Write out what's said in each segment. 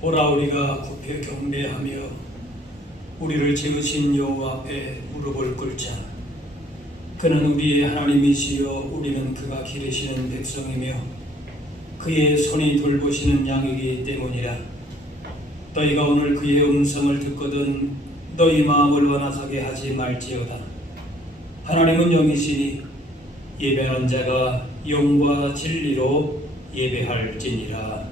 오라 우리가 굽혀 경배하며 우리를 지으신 여호와 앞에 무릎을 꿇자. 그는 우리의 하나님이시여 우리는 그가 기르시는 백성이며 그의 손이 돌보시는 양이기 때문이라. 너희가 오늘 그의 음성을 듣거든 너희 마음을 완악하게 하지 말지어다. 하나님은 영이시니 예배하는 자가 영과 진리로 예배할지니라.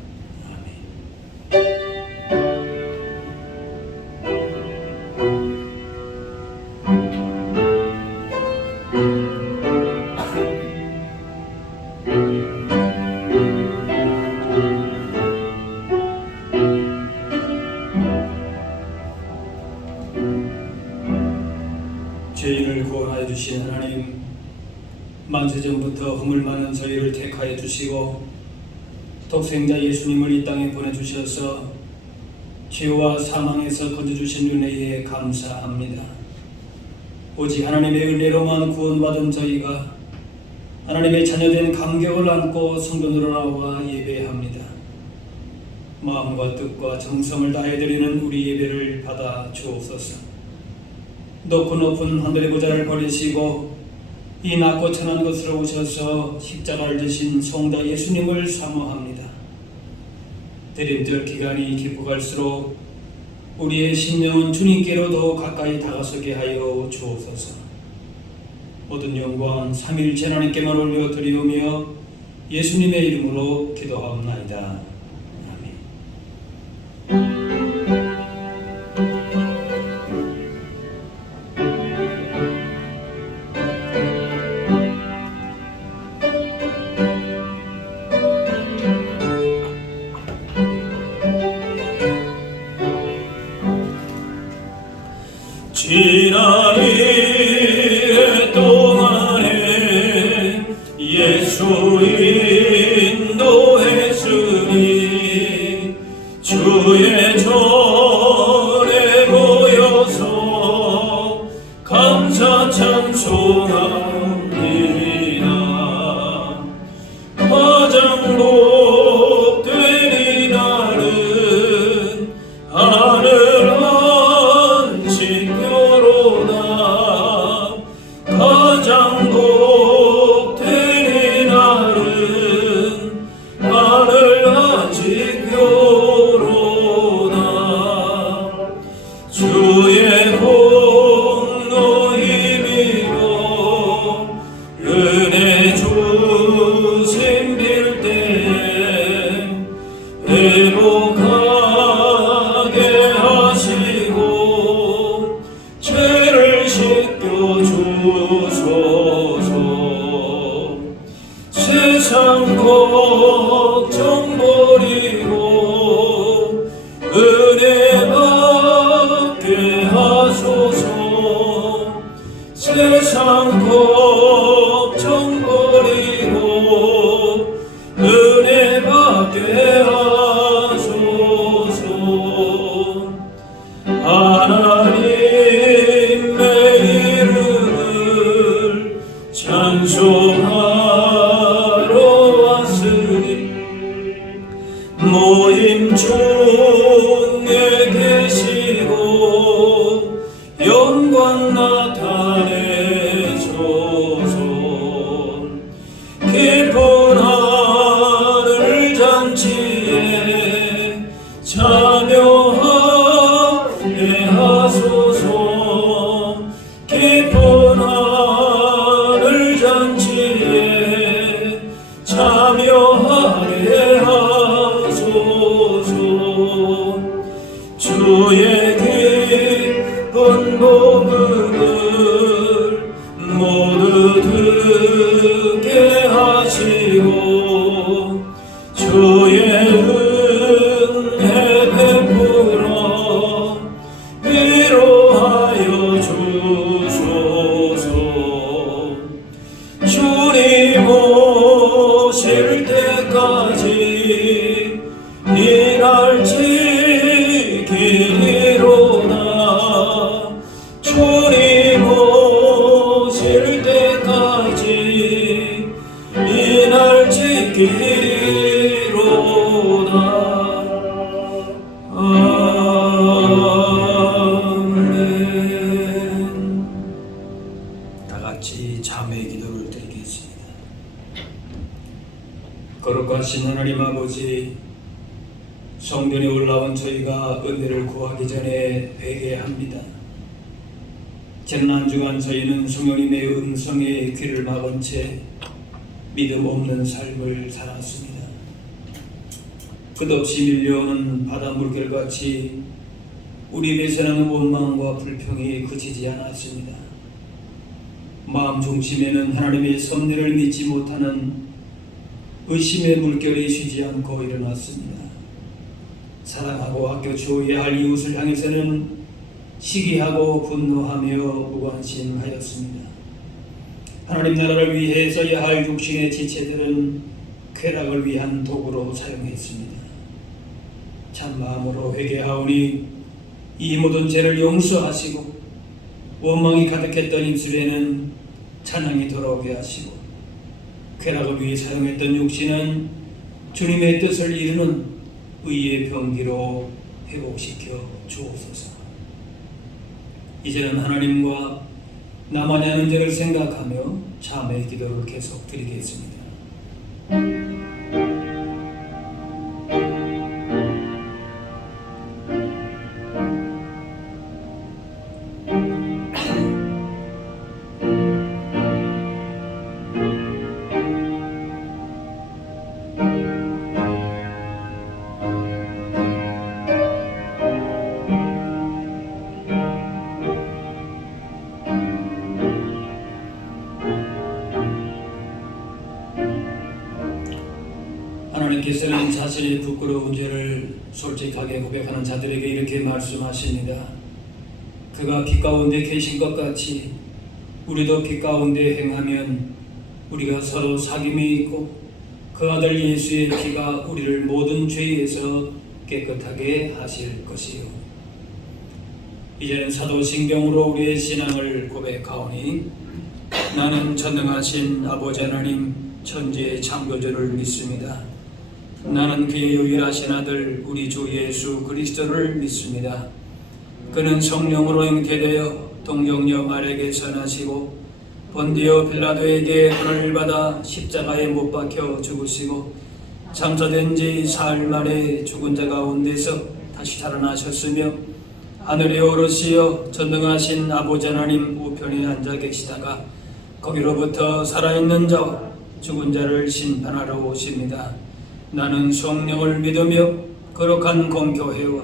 죄인을 구원하여 주신 하나님, 만세전부터 허물 많은 저희를 택하여 주시고 독생자 예수님을 이 땅에 보내주셔서 죄와 사망에서 건져주신 은혜에 감사합니다. 오직 하나님의 은혜로만 구원받은 저희가 하나님의 자녀된 감격을 안고 성전으로 나와 예배합니다. 마음과 뜻과 정성을 다해 드리는 우리 예배를 받아 주옵소서. 높고 높은 하늘의 보좌를 버리시고 이 낮고 천한 곳으로 오셔서 십자가를 지신 성자 예수님을 사모합니다. 대림절 기간이 깊어갈수록 우리의 심령은 주님께로 더 가까이 다가서게 하여 주옵소서. 모든 영광 삼위일체 하나님께만 올려드리오며 예수님의 이름으로 기도하옵나이다. 지난 일 동안에 예수 인도했으니 주의 전에 모여서 감사 찬송합니다. 가장 복된 이날은 하늘 가장 복된 이날은 하늘 안식 회복하게 하시고 죄를 씻겨 주소서. 세상 걱정 버리고 은혜 받게 하소서. 세상 걱정 버리고 은혜 받게 하소서. 하나님의 이름을 찬송하러 왔으니 모임 중에 계시고 영광 나타내소서. 기쁜 하늘 잔치에 참여하게 하소서. 기쁜 하늘 잔치에 참여하게 하소서. 주의 기쁜 복음을 모두 듣게 하시고 주의 은혜 베풀어 위로하여 주소서. 주님 오실 때까지 이 날 지키리로다. 주님 오실 때까지 이 날 지키리로다. 아멘. 다 같이 자매의 기도를 드리겠습니다. 거룩하신 하나님 아버지, 성전에 올라온 저희가 은혜를 구하기 전에 회개합니다. 지난 한 주간 저희는 성령님의 음성에 귀를 막은 채 믿음 없는 삶을 살았습니다. 끝없이 밀려오는 바다 물결같이 우리 입에서는 원망과 불평이 그치지 않았습니다. 마음 중심에는 하나님의 섭리를 믿지 못하는 의심의 물결이 쉬지 않고 일어났습니다. 사랑하고 아껴 주어야 할 이웃을 향해서는 시기하고 분노하며 무관심하였습니다. 하나님 나라를 위해 써야 할 육신의 지체들은 쾌락을 위한 도구로 사용했습니다. 참 마음으로 회개하오니 이 모든 죄를 용서하시고 원망이 가득했던 입술에는 찬양이 돌아오게 하시고 쾌락을 위해 사용했던 육신은 주님의 뜻을 이루는 의의 병기로 회복시켜 주옵소서. 이제는 하나님과 나만이 하는 죄를 생각하며 자매의 기도를 계속 드리겠습니다. 하나님께서는 자신의 부끄러운 죄를 솔직하게 고백하는 자들에게 이렇게 말씀하십니다. 그가 빛 가운데 계신 것 같이 우리도 빛 가운데 행하면 우리가 서로 사귐이 있고 그 아들 예수의 피가 우리를 모든 죄에서 깨끗하게 하실 것이요. 이제는 사도신경으로 우리의 신앙을 고백하오니 나는 전능하신 아버지 하나님 천지의 창조주를 믿습니다. 나는 그의 유일하신 아들 우리 주 예수 그리스도를 믿습니다. 그는 성령으로 잉태되어 동정녀 마리아에게서 나시고 본디오 빌라도에게 고난을 받아 십자가에 못 박혀 죽으시고 참사된 지 사흘 만에 죽은 자 가운데서 다시 살아나셨으며 하늘에 오르시어 전능하신 아버지 하나님 우편에 앉아 계시다가 거기로부터 살아있는 자와 죽은 자를 심판하러 오십니다. 나는 성령을 믿으며 거룩한 공교회와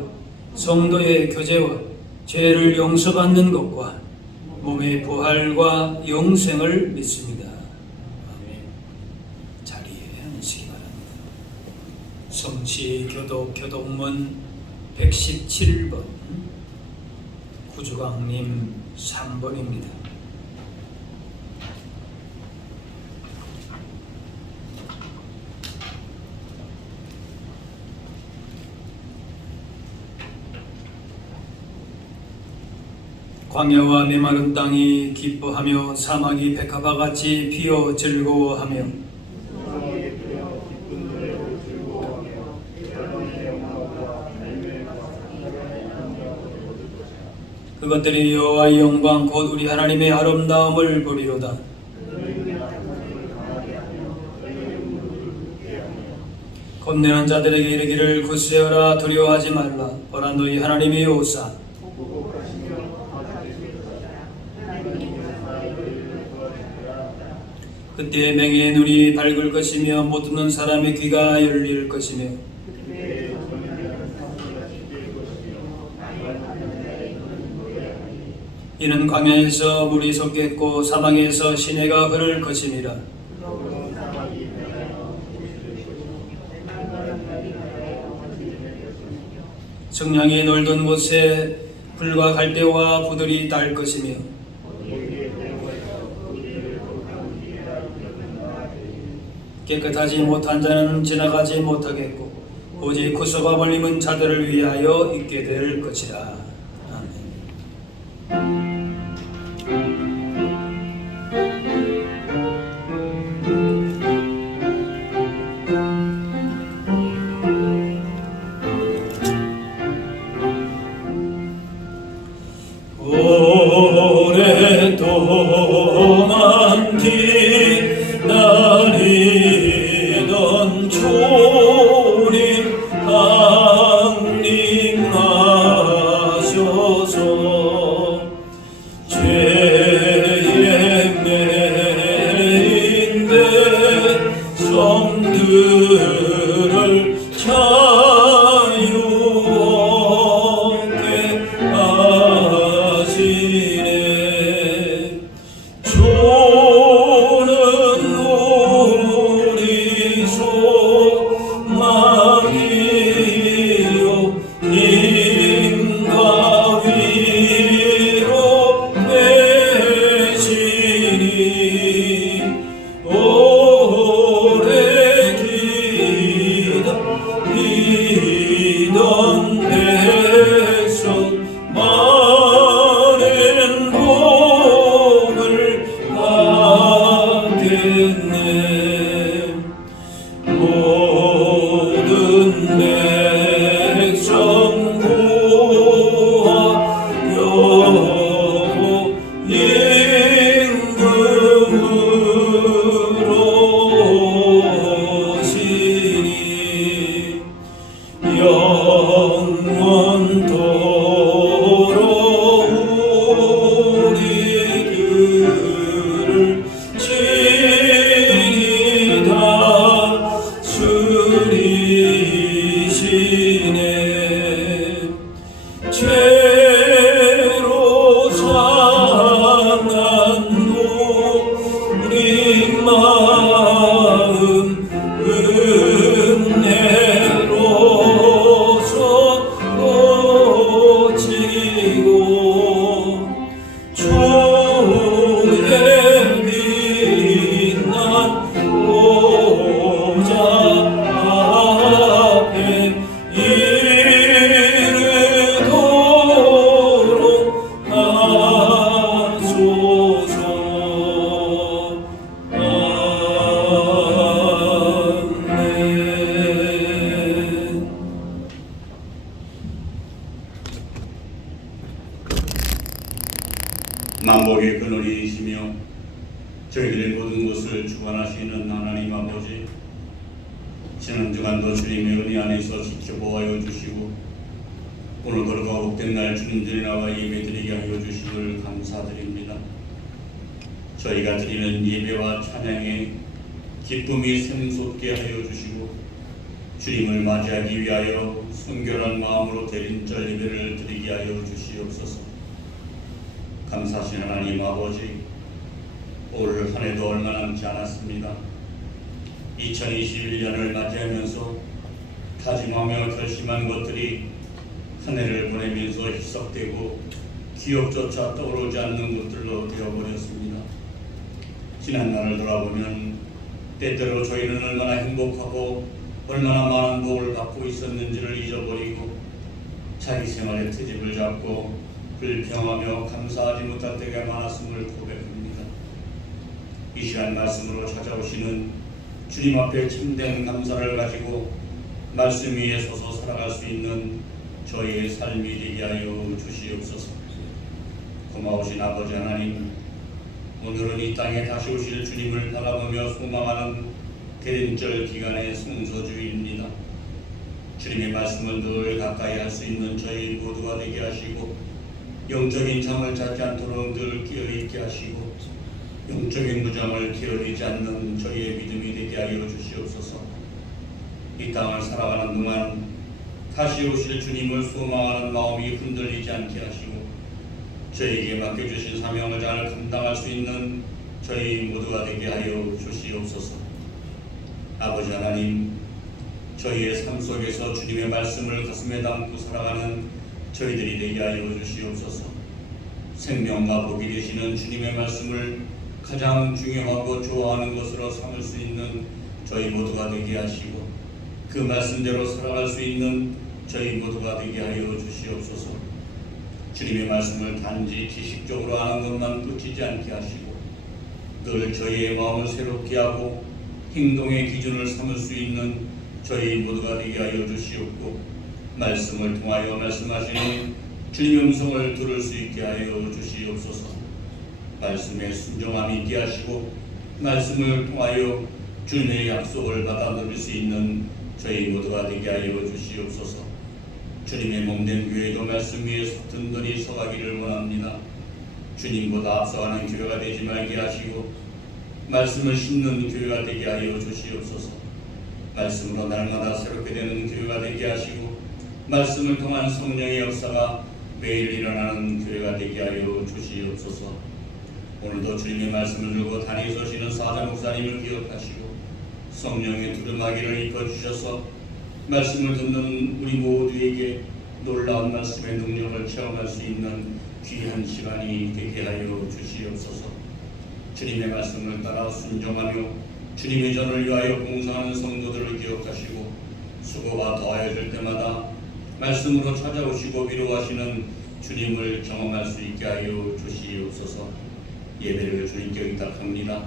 성도의 교제와 죄를 용서받는 것과 몸의 부활과 영생을 믿습니다. 아멘. 자리에 앉으시기 바랍니다. 성시교독 교독문 117번 구주광님 3번입니다. 광야와 메마른 땅이 기뻐하며 사막이 백합화같이 피어 즐거워하며 그것들이 여호와의 영광 곧 우리 하나님의 아름다움을 보리로다. 겁내는 자들에게 이르기를 굳세어라 두려워하지 말라. 보라 너희 하나님이 오사 그때 맹인의 눈이 밝을 것이며 못 듣는 사람의 귀가 열릴 것이며 이는 광야에서 물이 솟겠고 사막에서 시내가 흐를 것임이라. 정량이 놀던 곳에 불과 갈대와 부들이 달 것이며 깨끗하지 못한 자는 지나가지 못하겠고 오직 구속과 벌림은 자들을 위하여 있게 될 것이라. 아멘. 오랫동안 기다리던 주님 강림하셔서 죄의 매인된 성들을 자유롭게 하시네. 주는 우리 소망이요 힘과 위로 되시니 오래 기다리던 백성 많은 복을 받겠네. 모든 백성 구하여 임금으로 오시니 영원토록 우리들을 친히 다스리시네. 죄로 상한 우리 마음 은혜로서 고치고 주의 빛난 보좌 앞에 이르도록 하소서. 아멘. 만복의 근원이시며 저희들의 모든 것을 주관하시는 하나님 아버지, 지난 주간도 주님의 은혜 안에서 지켜보아여 주시고 오늘 거룩하고 복된 날 주님 전에 나와 예배드리게 하여 주심을 감사드립니다. 저희가 드리는 예배와 찬양에 기쁨이 샘솟게 하여 주시고 주님을 맞이하기 위하여 순결한 마음으로 대림절 예배를 드리게 하여 주시옵소서. 감사하신 하나님 아버지, 올 한 해도 얼마 남지 않았습니다. 2021년을 맞이하면서 다짐하며 결심한 것들이 한 해를 보내면서 희석되고 기억조차 떠오르지 않는 것들로 되어버렸습니다. 지난날을 돌아보면 때때로 저희는 얼마나 행복하고 얼마나 많은 복을 받고 있었는지를 잊어버리고 자기 생활의 트집을 잡고 불평하며 감사하지 못할 때가 많았음을 고백합니다. 이 시간 말씀으로 찾아오시는 주님 앞에 참된 감사를 가지고 말씀 위에 서서 살아갈 수 있는 저희의 삶이 되게 하여 주시옵소서. 고마우신 아버지 하나님, 오늘은 이 땅에 다시 오실 주님을 바라보며 소망하는 대림절 기간의 성소주의입니다. 주님의 말씀을 늘 가까이 할 수 있는 저희 모두가 되게 하시고 영적인 잠을 자지 않도록 늘 깨어있게 하시고 영적인 무잠을 게으르지 않는 저희의 믿음이 되게 하여 주시옵소서. 이 땅을 살아가는 동안 다시 오실 주님을 소망하는 마음이 흔들리지 않게 하시고 저희에게 맡겨주신 사명을 잘 감당할 수 있는 저희 모두가 되게 하여 주시옵소서. 아버지 하나님, 저희의 삶 속에서 주님의 말씀을 가슴에 담고 살아가는 저희들이 되게 하여 주시옵소서. 생명과 복이 되시는 주님의 말씀을 가장 중요하고 좋아하는 것으로 삼을 수 있는 저희 모두가 되게 하시고 그 말씀대로 살아갈 수 있는 저희 모두가 되게 하여 주시옵소서. 주님의 말씀을 단지 지식적으로 아는 것만 그치지 않게 하시고 늘 저희의 마음을 새롭게 하고 행동의 기준을 삼을 수 있는 저희 모두가 되게 하여 주시옵고 말씀을 통하여 말씀하시는 주님의 음성을 들을 수 있게 하여 주시옵소서. 말씀에 순종함이 있게 하시고 말씀을 통하여 주님의 약속을 받아 누릴 수 있는 저희 모두가 되게 하여 주시옵소서. 주님의 몸된 교회도 말씀 위에 든든히 서가기를 원합니다. 주님보다 앞서가는 교회가 되지 말게 하시고 말씀을 심는 교회가 되게 하여 주시옵소서. 말씀으로 날마다 새롭게 되는 교회가 되게 하시고 말씀을 통한 성령의 역사가 매일 일어나는 교회가 되게 하여 주시옵소서. 오늘도 주님의 말씀을 들고 단위 서시는 사자 목사님을 기억하시고 성령의 두루마기를 입혀주셔서 말씀을 듣는 우리 모두에게 놀라운 말씀의 능력을 체험할 수 있는 귀한 시간이 되게 하여 주시옵소서. 주님의 말씀을 따라 순종하며 주님의 전을 위하여 봉사하는 성도들을 기억하시고 수고가 더하여질 때마다 말씀으로 찾아오시고 위로하시는 주님을 경험할 수 있게 하여 주시옵소서. 예배를 주님께 의탁합니다.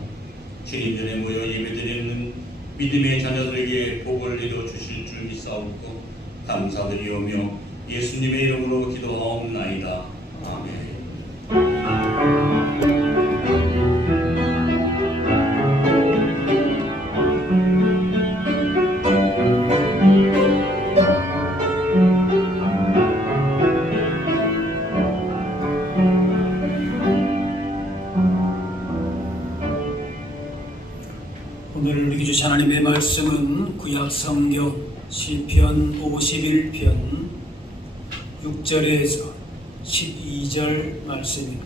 주님 전에 모여 예배드리는 믿음의 자녀들에게 복을 내려 주실 줄 믿사옵고 감사드리오며 예수님의 이름으로 기도하옵나이다. 아멘. 오늘 우리 주신 하나님의 말씀은 구약 성경 시편 51편 6절에서 12절 말씀입니다.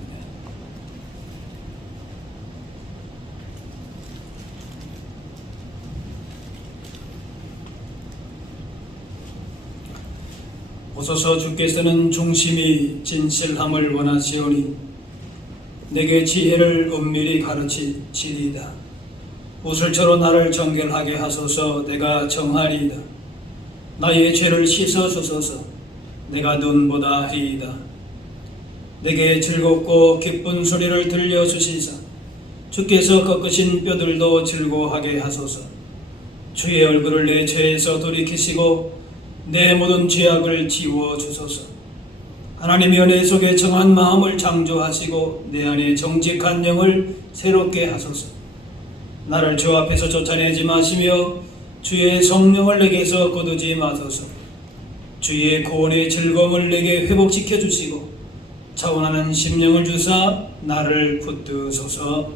보소서 주께서는 중심이 진실함을 원하시오니 내게 지혜를 은밀히 가르치리이다. 우슬처로 나를 정결하게 하소서. 내가 정하리이다. 나의 죄를 씻어 주소서. 내가 눈보다 하리이다. 내게 즐겁고 기쁜 소리를 들려주시사 주께서 꺾으신 뼈들도 즐거워하게 하소서. 주의 얼굴을 내 죄에서 돌이키시고 내 모든 죄악을 지워주소서. 하나님의 은혜 속에 정한 마음을 창조하시고 내 안에 정직한 영을 새롭게 하소서. 나를 주 앞에서 쫓아내지 마시며 주의 성령을 내게서 거두지 마소서. 주의 구원의 즐거움을 내게 회복시켜 주시고 차원하는 심령을 주사 나를 붙드소서.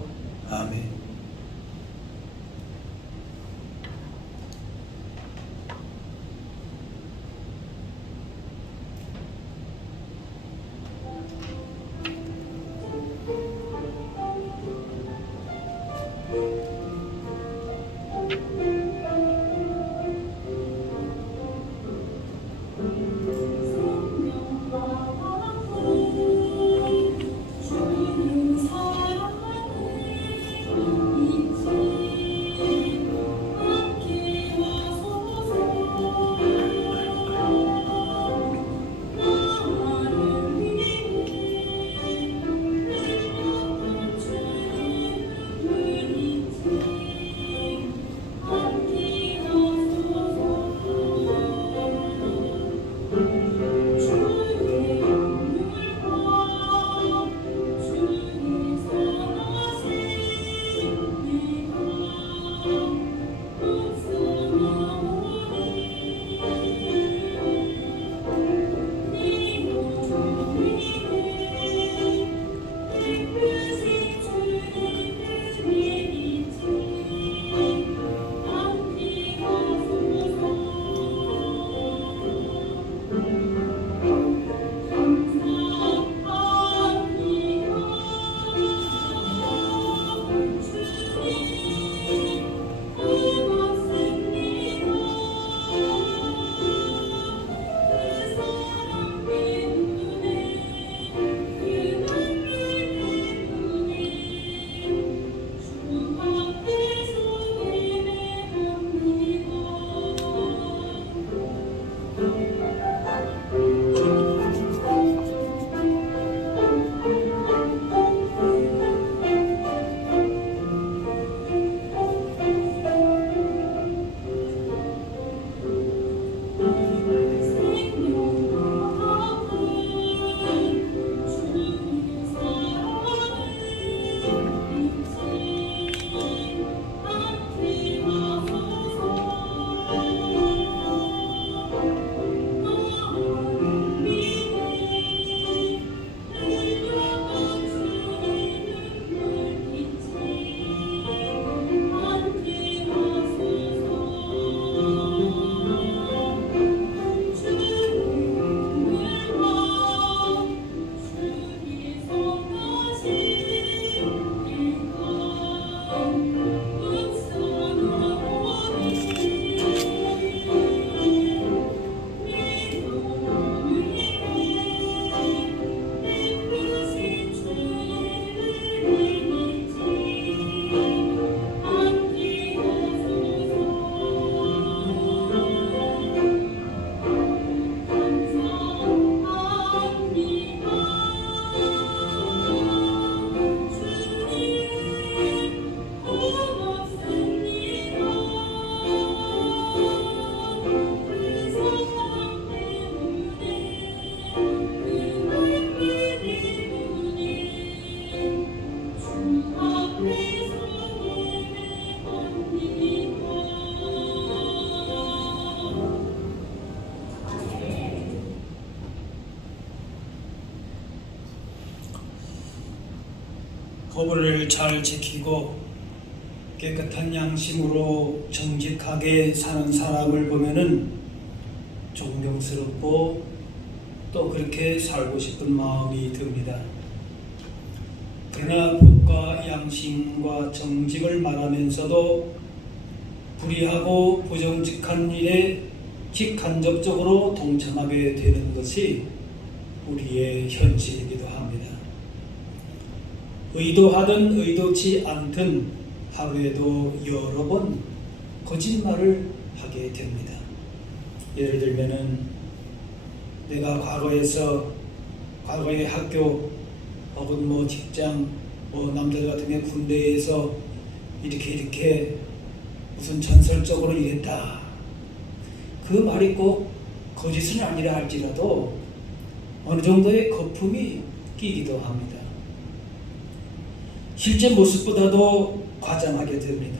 아멘. 거부를 잘 지키고 깨끗한 양심으로 정직하게 사는 사람을 보면은 존경스럽고 또 그렇게 살고 싶은 마음이 듭니다. 그러나 복과 양심과 정직을 말하면서도 불의하고 부정직한 일에 직간접적으로 동참하게 되는 것이 우리의 현실이기도 합니다. 의도하든 의도치 않든 하루에도 여러 번 거짓말을 하게 됩니다. 예를 들면은 내가 과거의 학교 혹은 뭐 직장, 뭐 남자들 같은 경우 군대에서 이렇게 무슨 전설적으로 일했다. 그 말이 꼭 거짓은 아니라 할지라도 어느 정도의 거품이 끼기도 합니다. 실제 모습보다도 과장하게 됩니다.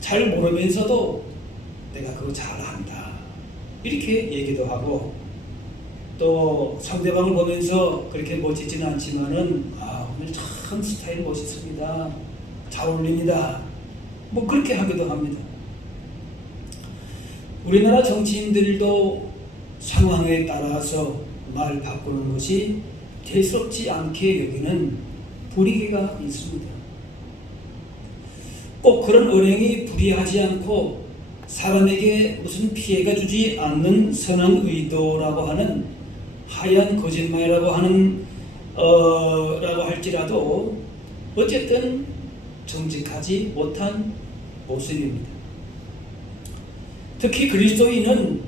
잘 모르면서도 내가 그거 잘한다. 이렇게 얘기도 하고 또 상대방을 보면서 그렇게 멋지지는 않지만은 오늘 참 스타일 멋있습니다. 잘 어울립니다. 뭐 그렇게 하기도 합니다. 우리나라 정치인들도 상황에 따라서 말 바꾸는 것이 대수롭지 않게 여기는 불의가 있습니다. 꼭 그런 언행이 불의하지 않고 사람에게 무슨 피해가 주지 않는 선한 의도라고 하는 하얀 거짓말이라고 하는 라고 할지라도 어쨌든 정직하지 못한 모습입니다. 특히 그리스도인은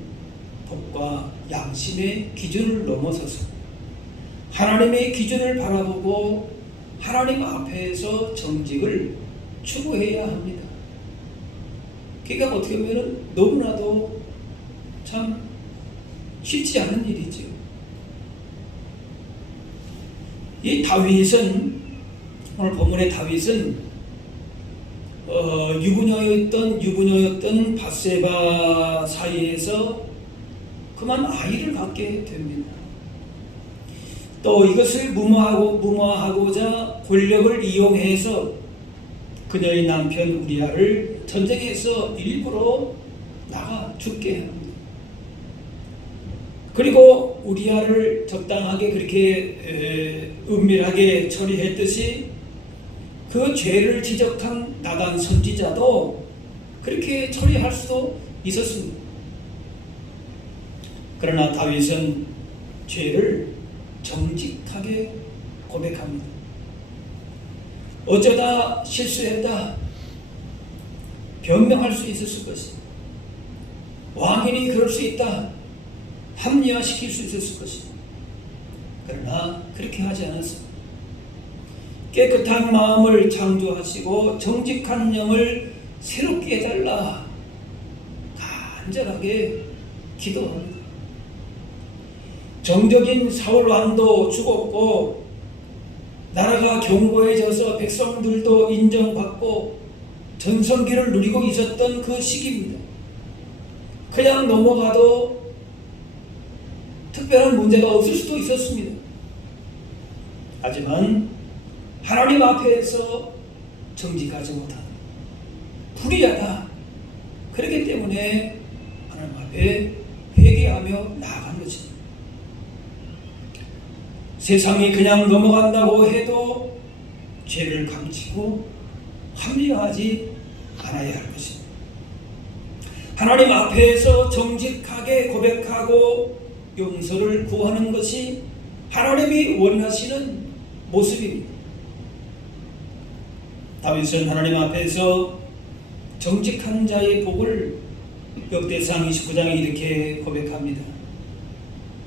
복과 양심의 기준을 넘어서서 하나님의 기준을 바라보고 하나님 앞에서 정직을 추구해야 합니다. 그러니까 어떻게 보면 너무나도 참 쉽지 않은 일이죠. 이 다윗은 오늘 본문의 다윗은 유부녀였던 밧세바 사이에서 그만 아이를 갖게 됩니다. 또 이것을 무마하고자 권력을 이용해서 그녀의 남편 우리아를 전쟁에서 일부러 나가 죽게 합니다. 그리고 우리아를 적당하게 그렇게 은밀하게 처리했듯이 그 죄를 지적한 나단 선지자도 그렇게 처리할 수도 있었습니다. 그러나 다윗은 죄를 정직하게 고백합니다. 어쩌다 실수했다. 변명할 수 있었을 것이다. 왕인이 그럴 수 있다. 합리화시킬 수 있었을 것이다. 그러나 그렇게 하지 않았습니다. 깨끗한 마음을 창조하시고 정직한 영을 새롭게 해달라 간절하게 기도합니다. 정적인 사울 왕도 죽었고 나라가 견고해져서 백성들도 인정받고 전성기를 누리고 있었던 그 시기입니다. 그냥 넘어가도 특별한 문제가 없을 수도 있었습니다. 하지만 하나님 앞에서 정직하지 못하다. 불의하다. 그렇기 때문에 하나님 앞에 회개하며 나아간 것입니다. 세상이 그냥 넘어간다고 해도 죄를 감추고 합리화하지 않아야 할 것입니다. 하나님 앞에서 정직하게 고백하고 용서를 구하는 것이 하나님이 원하시는 모습입니다. 다윗은 하나님 앞에서 정직한 자의 복을 역대상 29장에 이렇게 고백합니다.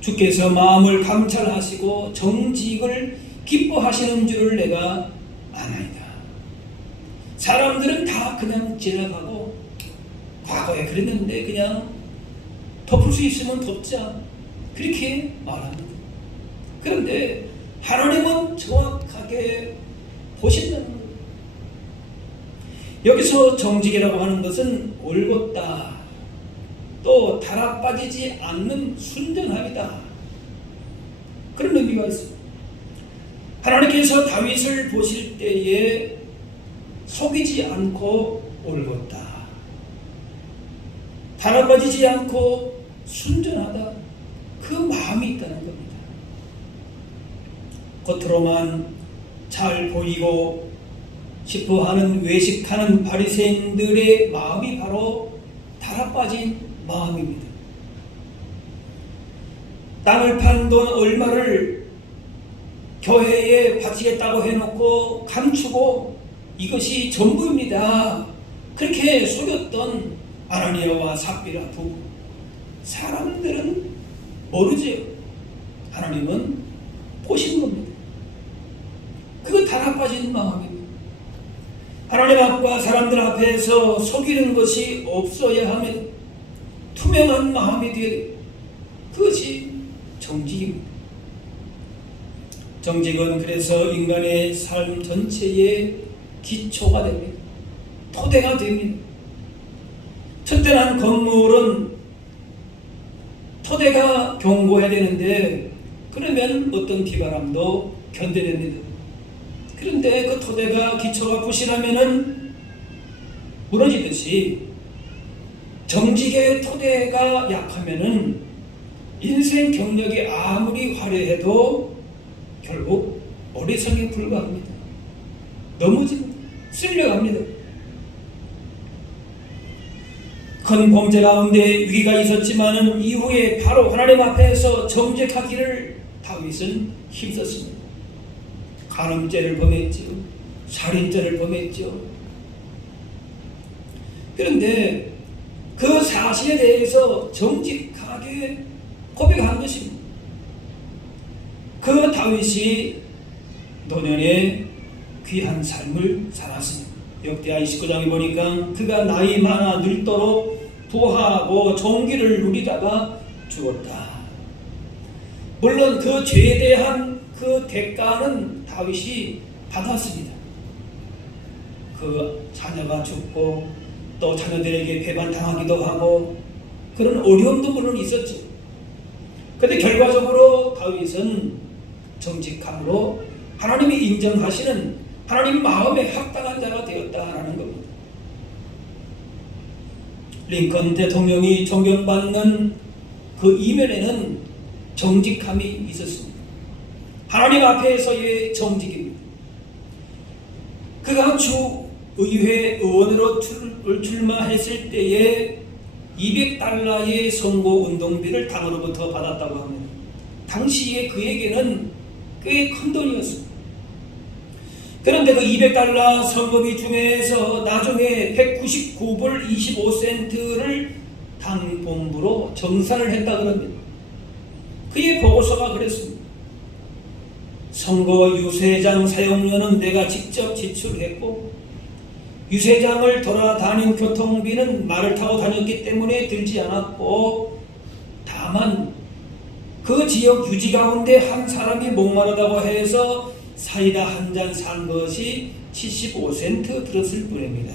주께서 마음을 감찰하시고 정직을 기뻐하시는 줄을 내가 아나이다. 사람들은 다 그냥 지나가고 과거에 그랬는데 그냥 덮을 수 있으면 덮자 그렇게 말합니다. 그런데 하나님은 정확하게 보신다는 거예요. 여기서 정직이라고 하는 것은 올곧다. 또 달아 빠지지 않는 순전함이다. 그런 의미가 있습니다. 하나님께서 다윗을 보실 때에 속이지 않고 올곧다, 달아빠지지 않고 순전하다, 그 마음이 있다는 겁니다. 겉으로만 잘 보이고 싶어하는 외식하는 바리새인들의 마음이 바로 달아빠진 마음입니다. 땅을 판 돈 얼마를 교회에 바치겠다고 해놓고 감추고 이것이 전부입니다, 그렇게 속였던 아나니아와 삽비라 부부. 사람들은 모르지요. 하나님은 보시는 겁니다. 그거 달아빠진 마음입니다. 하나님 앞과 사람들 앞에서 속이는 것이 없어야 합니다. 투명한 마음이 되어야 됩니다. 그것이 정직입니다. 정직은 그래서 인간의 삶 전체의 기초가 됩니다. 토대가 됩니다. 튼튼한 건물은 토대가 견고해야 되는데 그러면 어떤 비바람도 견뎌냅니다. 그런데 그 토대가 기초가 부실하면은 무너지듯이 정직의 토대가 약하면은 인생 경력이 아무리 화려해도 결국 어리석에 불과합니다. 넘어집니다. 쓸려갑니다. 큰 범죄 가운데 위기가 있었지만은 이후에 바로 하나님 앞에서 정직하기를 다윗은 힘썼습니다. 간음죄를 범했죠. 살인죄를 범했죠. 그런데 그 사실에 대해서 정직하게 고백한 것입니다. 그 다윗이 노년에 귀한 삶을 살았습니다. 역대하 29장에 보니까 그가 나이 많아 늙도록 부하고 종기를 누리다가 죽었다. 물론 그 죄에 대한 그 대가는 다윗이 받았습니다. 그 자녀가 죽고 또 자녀들에게 배반당하기도 하고 그런 어려움도 물론 있었죠. 그런데 결과적으로 다윗은 정직함으로 하나님이 인정하시는 하나님 마음에 합당한 자가 되었다라는 겁니다. 링컨 대통령이 존경받는 그 이면에는 정직함이 있었습니다. 하나님 앞에서의 정직입니다. 그가 주의회 의원으로 출마했을 때에 200달러의 선거 운동비를 당으로부터 받았다고 합니다. 당시에 그에게는 꽤 큰 돈이었습니다. 그런데 그 200달러 선거비 중에서 나중에 199불 25센트를 당 본부로 정산을 했다 그럽니다. 그의 보고서가 그랬습니다. 선거 유세장 사용료는 내가 직접 지출했고 유세장을 돌아다닌 교통비는 말을 타고 다녔기 때문에 들지 않았고 다만 그 지역 유지 가운데 한 사람이 목마르다고 해서 사이다 한 잔 산 것이 75센트 들었을 뿐입니다.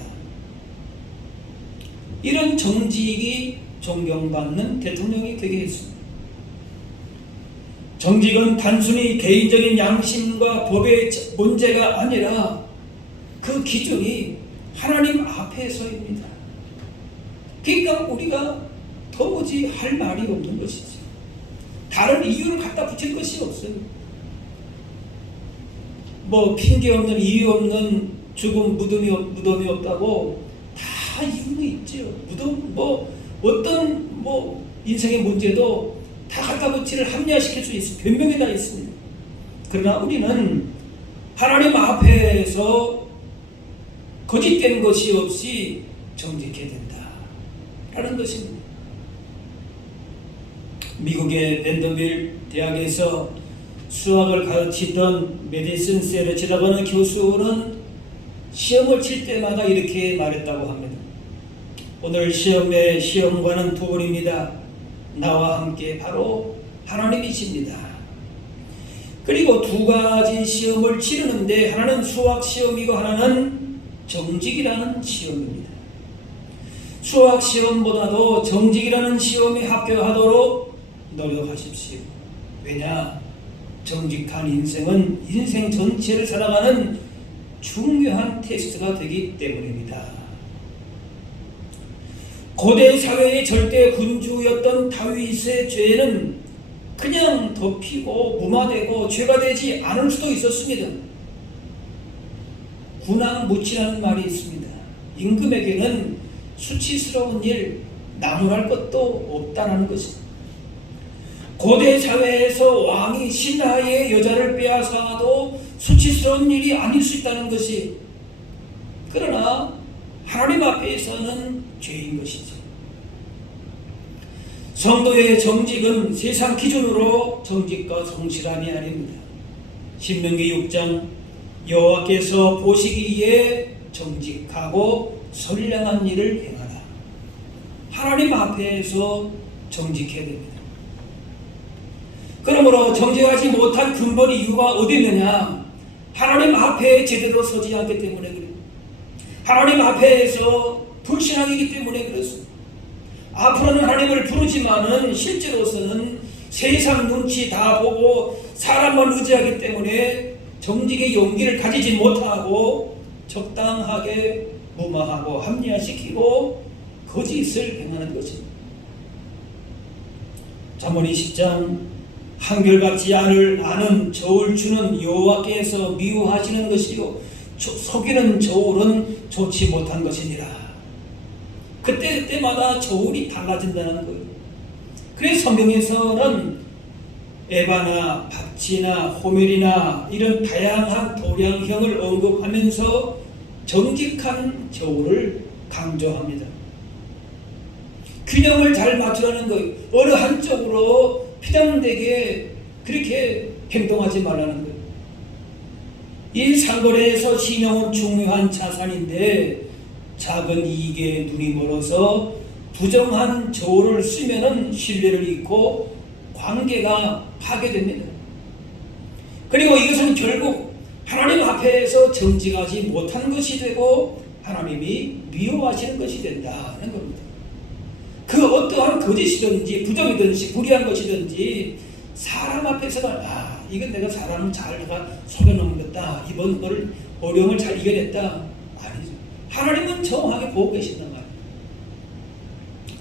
이런 정직이 존경받는 대통령이 되게 했습니다. 정직은 단순히 개인적인 양심과 법의 문제가 아니라 그 기준이 하나님 앞에서입니다. 그러니까 우리가 도무지 할 말이 없는 것이죠. 다른 이유를 갖다 붙일 것이 없어요. 뭐 핑계 없는 이유 없는 죽음 무덤이 없다고 다 이유는 있죠. 무덤 뭐 어떤 뭐 인생의 문제도 다 갖다 붙이를 합리화시킬 수 있습니다. 변명이 다 있습니다. 그러나 우리는 하나님 앞에서 거짓된 것이 없이 정직해야 된다라는 것입니다. 미국의 밴더빌 대학에서 수학을 가르치던 메디슨 세르치라고 하는 교수는 시험을 칠 때마다 이렇게 말했다고 합니다. 오늘 시험관은 두 분입니다. 나와 함께 바로 하나님이십니다. 그리고 두 가지 시험을 치르는데 하나는 수학 시험이고 하나는 정직이라는 시험입니다. 수학 시험보다도 정직이라는 시험에 합격하도록 노력하십시오. 왜냐? 정직한 인생은 인생 전체를 살아가는 중요한 테스트가 되기 때문입니다. 고대 사회의 절대 군주였던 다윗의 죄는 그냥 덮이고 무마되고 죄가 되지 않을 수도 있었습니다. 군왕무치라는 말이 있습니다. 임금에게는 수치스러운 일, 나무랄 것도 없다는 것입니다. 고대 사회에서 왕이 신하의 여자를 빼앗아도 수치스러운 일이 아닐 수 있다는 것이, 그러나 하나님 앞에서는 죄인 것이죠. 성도의 정직은 세상 기준으로 정직과 성실함이 아닙니다. 신명기 6장 여호와께서 보시기에 정직하고 선량한 일을 행하라. 하나님 앞에서 정직해야 됩니다. 그러므로 정직하지 못한 근본 이유가 어디 있느냐? 하나님 앞에 제대로 서지 않기 때문에 그래요. 하나님 앞에서 불신앙이기 때문에 그렇습니다. 앞으로는 하나님을 부르지만은 실제로서는 세상 눈치 다 보고 사람만 의지하기 때문에 정직의 용기를 가지지 못하고 적당하게 무마하고 합리화시키고 거짓을 행하는 것입니다. 잠언 20장 한결같지 아는 저울 주는 여호와께서 미워하시는 것이요 속이는 저울은 좋지 못한 것이니라. 그때마다 저울이 달라진다는 거예요. 그래서 성경에서는 에바나 박치나 호멜이나 이런 다양한 도량형을 언급하면서 정직한 저울을 강조합니다. 균형을 잘 맞추라는 거예요. 어느 한쪽으로 피당되게 그렇게 행동하지 말라는 거예요. 이 상거래에서 신용은 중요한 자산인데 작은 이익에 눈이 멀어서 부정한 저울을 쓰면은 신뢰를 잃고 관계가 파괴됩니다. 그리고 이것은 결국 하나님 앞에서 정직하지 못한 것이 되고 하나님이 미워하시는 것이 된다는 겁니다. 그 어떠한 거짓이든지 부정이든지 불의한 것이든지 사람 앞에서가 이건 내가 사람을 잘 속여넘겼다, 이번 걸 어려움을 잘 이겨냈다, 아니죠. 하나님은 정확하게 보고 계신단 말이에요.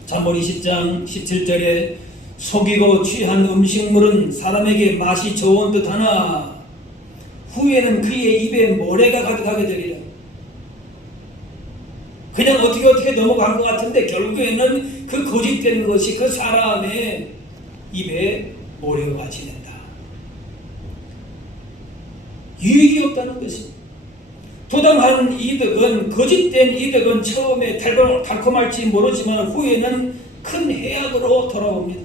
잠언 20장 17절에 속이고 취한 음식물은 사람에게 맛이 좋은 듯하나 후에는 그의 입에 모래가 가득하게 되리라. 그냥 어떻게 넘어간 것 같은데 결국에는 그 거짓된 것이 그 사람의 입에 모래가 같이 된다. 유익이 없다는 것입니다. 부당한 이득은, 거짓된 이득은 처음에 달콤할지 모르지만 후에는 큰 해악으로 돌아옵니다.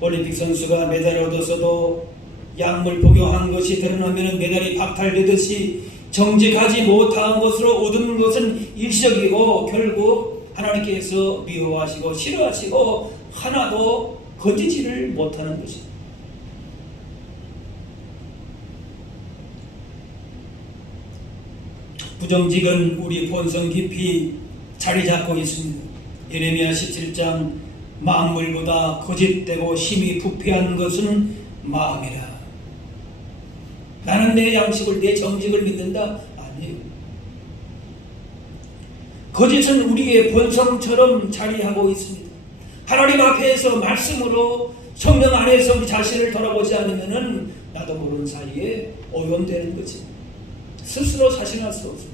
올림픽 선수가 메달을 얻었어도 약물 복용한 것이 드러나면 메달이 박탈되듯이 정직하지 못한 것으로 얻은 것은 일시적이고 결국 하나님께서 미워하시고 싫어하시고 하나도 거짓을 못하는 것입니다. 부정직은 우리 본성 깊이 자리 잡고 있습니다. 예레미야 17장 만물보다 거짓되고 힘이 부패한 것은 마음이라. 나는 내 양식을 내 정직을 믿는다? 아니에요. 거짓은 우리의 본성처럼 자리하고 있습니다. 하나님 앞에서 말씀으로 성령 안에서 우리 자신을 돌아보지 않으면 나도 모르는 사이에 오염되는 거지. 스스로 자신할 수 없습니다.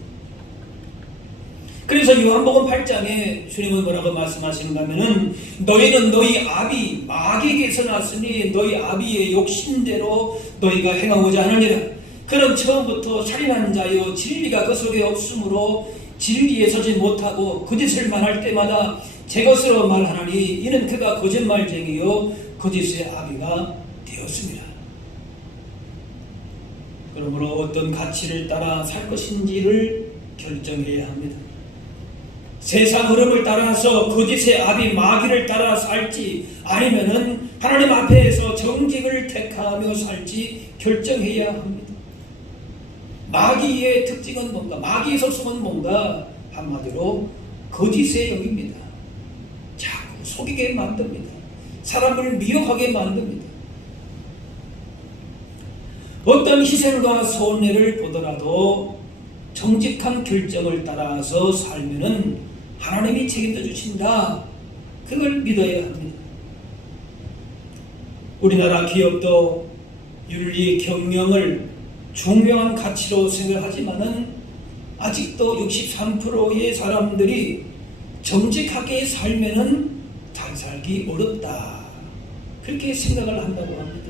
그래서 요한복음 8장에 주님은 뭐라고 말씀하시는가 하면은 너희는 너희 아비 마귀에게서 났으니 너희 아비의 욕심대로 너희가 행하고자 하느니라. 그는 처음부터 살인한 자요 진리가 그 속에 없으므로 진리에 서지 못하고 거짓을 말할 때마다 제 것으로 말하나니 이는 그가 거짓말쟁이요 거짓의 아비가 되었습니다. 그러므로 어떤 가치를 따라 살 것인지를 결정해야 합니다. 세상 흐름을 따라서 거짓의 아비 마귀를 따라 살지 아니면은 하나님 앞에서 정직을 택하며 살지 결정해야 합니다. 마귀의 특징은 뭔가? 마귀의 속성은 뭔가? 한마디로 거짓의 영입니다. 자꾸 속이게 만듭니다. 사람을 미혹하게 만듭니다. 어떤 희생과 손해를 보더라도 정직한 결정을 따라서 살면은 하나님이 책임져 주신다. 그걸 믿어야 합니다. 우리나라 기업도 윤리 경영을 중요한 가치로 생각하지만은 아직도 63%의 사람들이 정직하게 살면은 잘 살기 어렵다. 그렇게 생각을 한다고 합니다.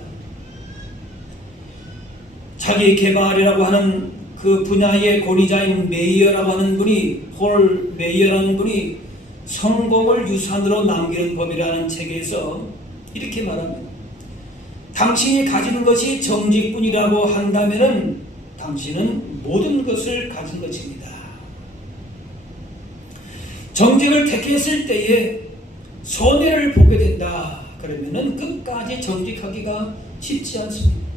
자기 개발이라고 하는 그 분야의 권위자인 메이어라고 하는 분이, 폴 메이어라는 분이 성공을 유산으로 남기는 법이라는 책에서 이렇게 말합니다. 당신이 가지는 것이 정직뿐이라고 한다면은 당신은 모든 것을 가진 것입니다. 정직을 택했을 때에 손해를 보게 된다. 그러면은 끝까지 정직하기가 쉽지 않습니다.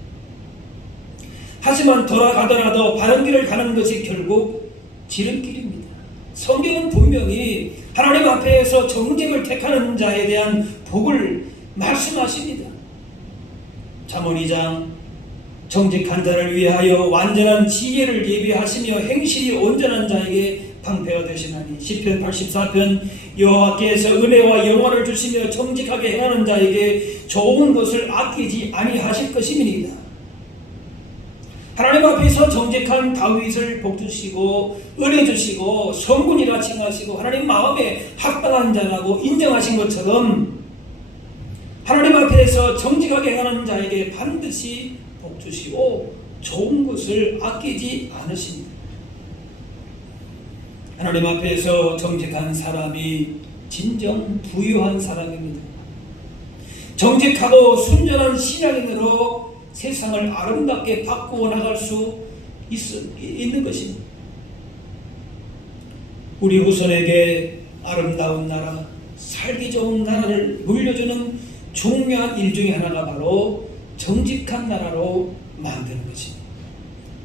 하지만 돌아가더라도 바른 길을 가는 것이 결국 지름길입니다. 성경은 분명히 하나님 앞에서 정직을 택하는 자에 대한 복을 말씀하십니다. 잠언 2장 정직한 자를 위하여 완전한 지혜를 예비하시며 행실이 온전한 자에게 방패가 되시나니. 시편 84편 여호와께서 은혜와 영화를 주시며 정직하게 행하는 자에게 좋은 것을 아끼지 아니하실 것임이니이다. 하나님 앞에서 정직한 다윗을 복주시고 은혜 주시고 성군이라 칭하시고 하나님 마음에 합당한 자라고 인정하신 것처럼 하나님 앞에서 정직하게 행하는 자에게 반드시 복주시고 좋은 것을 아끼지 않으십니다. 하나님 앞에서 정직한 사람이 진정 부유한 사람입니다. 정직하고 순전한 신앙인으로 세상을 아름답게 바꾸어 나갈 수 있는 것입니다. 우리 후손에게 아름다운 나라, 살기 좋은 나라를 물려주는 중요한 일 중에 하나가 바로 정직한 나라로 만드는 것입니다.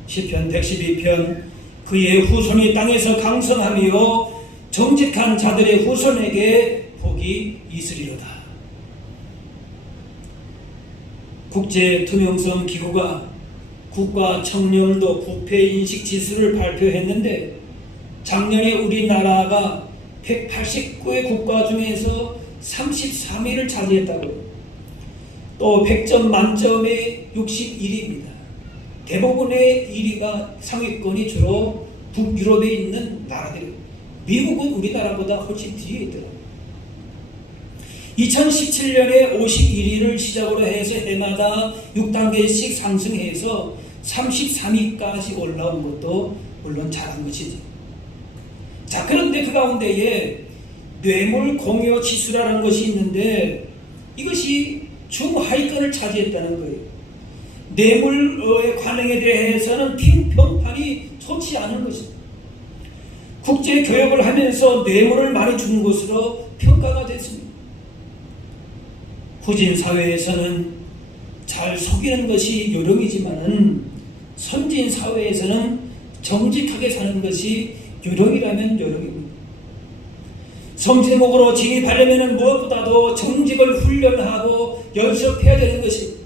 시편 112편 그의 후손이 땅에서 강성하며 정직한 자들의 후손에게 복이 있으리로다. 국제투명성 기구가 국가 청렴도 부패인식 지수를 발표했는데 작년에 우리나라가 189개 국가 중에서 33위를 차지했다고. 또 100점 만점에 61위입니다. 대부분의 1위가 상위권이 주로 북유럽에 있는 나라들입니다. 미국은 우리나라보다 훨씬 뒤에 있더라고요. 2017년에 51위를 시작으로 해서 해마다 6단계씩 상승해서 33위까지 올라온 것도 물론 잘한 것이죠. 자, 그런데 그 가운데에 뇌물 공여 지수라는 것이 있는데 이것이 중하위권을 차지했다는 거예요. 뇌물의 관행에 대해서는 평판이 좋지 않은 것입니다. 국제 교역을 하면서 뇌물을 많이 준 것으로 평가가 됐습니다. 후진 사회에서는 잘 속이는 것이 요령이지만은 선진 사회에서는 정직하게 사는 것이 요령이라면 요령입니다. 성지목으로 진입하려면 무엇보다도 정직을 훈련하고 연습해야 되는 것입니다.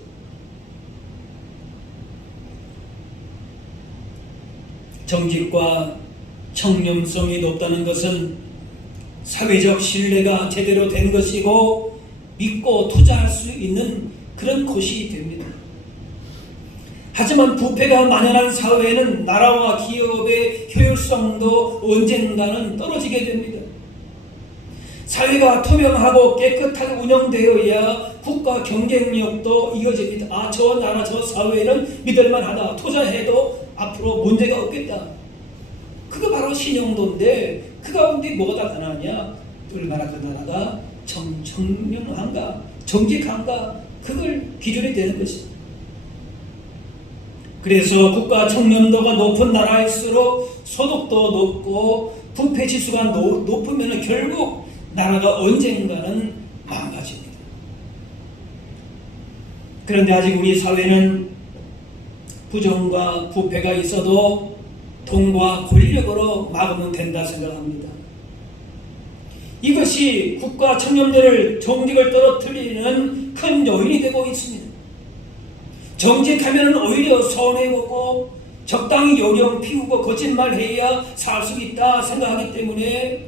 정직과 청렴성이 높다는 것은 사회적 신뢰가 제대로 된 것이고 믿고 투자할 수 있는 그런 곳이 됩니다. 하지만 부패가 만연한 사회에는 나라와 기업의 효율성도 언젠가는 떨어지게 됩니다. 사회가 투명하고 깨끗하게 운영되어야 국가 경쟁력도 이어집니다. 아, 저 나라 저 사회는 믿을만하다. 투자해도 앞으로 문제가 없겠다. 그거 바로 신용도인데 그 가운데 뭐가 다 하나냐? 얼마나 그 나라가 청렴한가, 정직한가, 그걸 기준이 되는 것입니다. 그래서 국가 청렴도가 높은 나라일수록 소득도 높고 부패 지수가 높으면 결국 나라가 언젠가는 망가집니다. 그런데 아직 우리 사회는 부정과 부패가 있어도 돈과 권력으로 막으면 된다 생각합니다. 이것이 국가 청렴도를 정직을 떨어뜨리는 큰 요인이 되고 있습니다. 정직하면 오히려 손해보고 적당히 요령 피우고 거짓말해야 살 수 있다 생각하기 때문에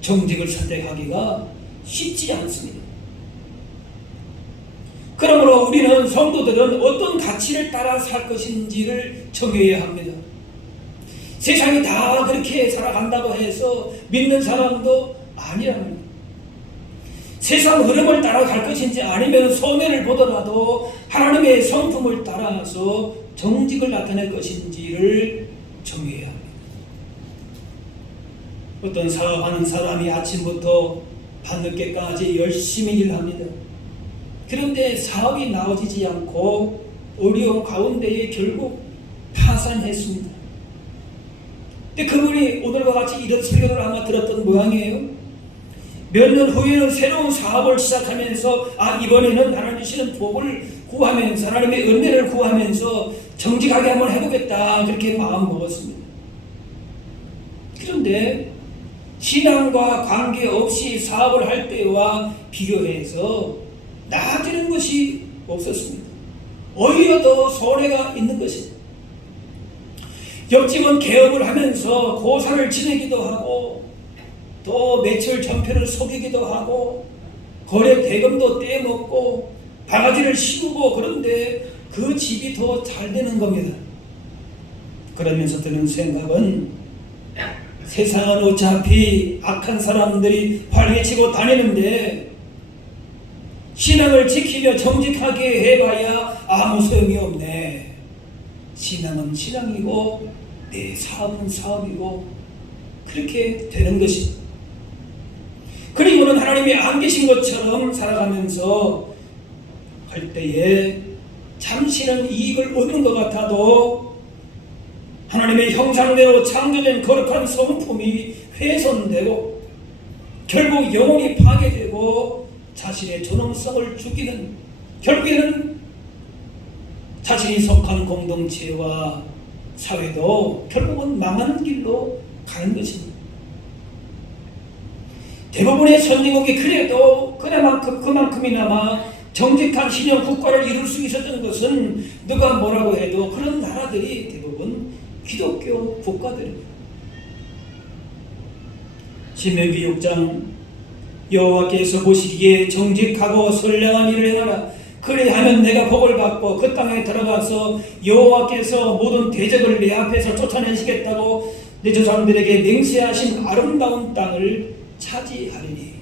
정직을 선택하기가 쉽지 않습니다. 그러므로 우리는 성도들은 어떤 가치를 따라 살 것인지를 정해야 합니다. 세상이 다 그렇게 살아간다고 해서 믿는 사람도 아니랍니다. 세상 흐름을 따라갈 것인지 아니면 손해를 보더라도 하나님의 성품을 따라서 정직을 나타낼 것인지를 정해야 합니다. 어떤 사업하는 사람이 아침부터 밤늦게까지 열심히 일합니다. 그런데 사업이 나아지지 않고 어려운 가운데에 결국 파산했습니다. 근데 그분이 오늘과 같이 이런 설교를 아마 들었던 모양이에요. 몇 년 후에는 새로운 사업을 시작하면서 이번에는 하나님 주시는 복을 구하면서 하나님의 은혜를 구하면서 정직하게 한번 해보겠다 그렇게 마음 먹었습니다. 그런데 신앙과 관계없이 사업을 할 때와 비교해서 나아지는 것이 없었습니다. 오히려 더 손해가 있는 것입니다. 옆집은 개업을 하면서 고사를 지내기도 하고 또 매출 전표를 속이기도 하고 거래 대금도 떼먹고 바가지를 씌우고 그런데 그 집이 더 잘 되는 겁니다. 그러면서 드는 생각은 세상은 어차피 악한 사람들이 활개치고 다니는데 신앙을 지키며 정직하게 해봐야 아무 소용이 없네. 신앙은 신앙이고 내 사업은 사업이고 그렇게 되는 것입니다. 그리고는 하나님이 안 계신 것처럼 살아가면서 할 때에 잠시는 이익을 얻는 것 같아도 하나님의 형상대로 창조된 거룩한 성품이 훼손되고 결국 영혼이 파괴되고 자신의 존엄성을 죽이는, 결국에는 자신이 속한 공동체와 사회도 결국은 망하는 길로 가는 것입니다. 대부분의 선진국이 그래도 그만큼이나마 정직한 신형 국가를 이룰 수 있었던 것은 누가 뭐라고 해도 그런 나라들이 대부분 기독교 국가들입니다. 신명기 6장 여호와께서 보시기에 정직하고 선량한 일을 행하라. 그리하면 내가 복을 받고 그 땅에 들어가서 여호와께서 모든 대적을 내 앞에서 쫓아내시겠다고 내 조상들에게 맹세하신 아름다운 땅을 차지하리니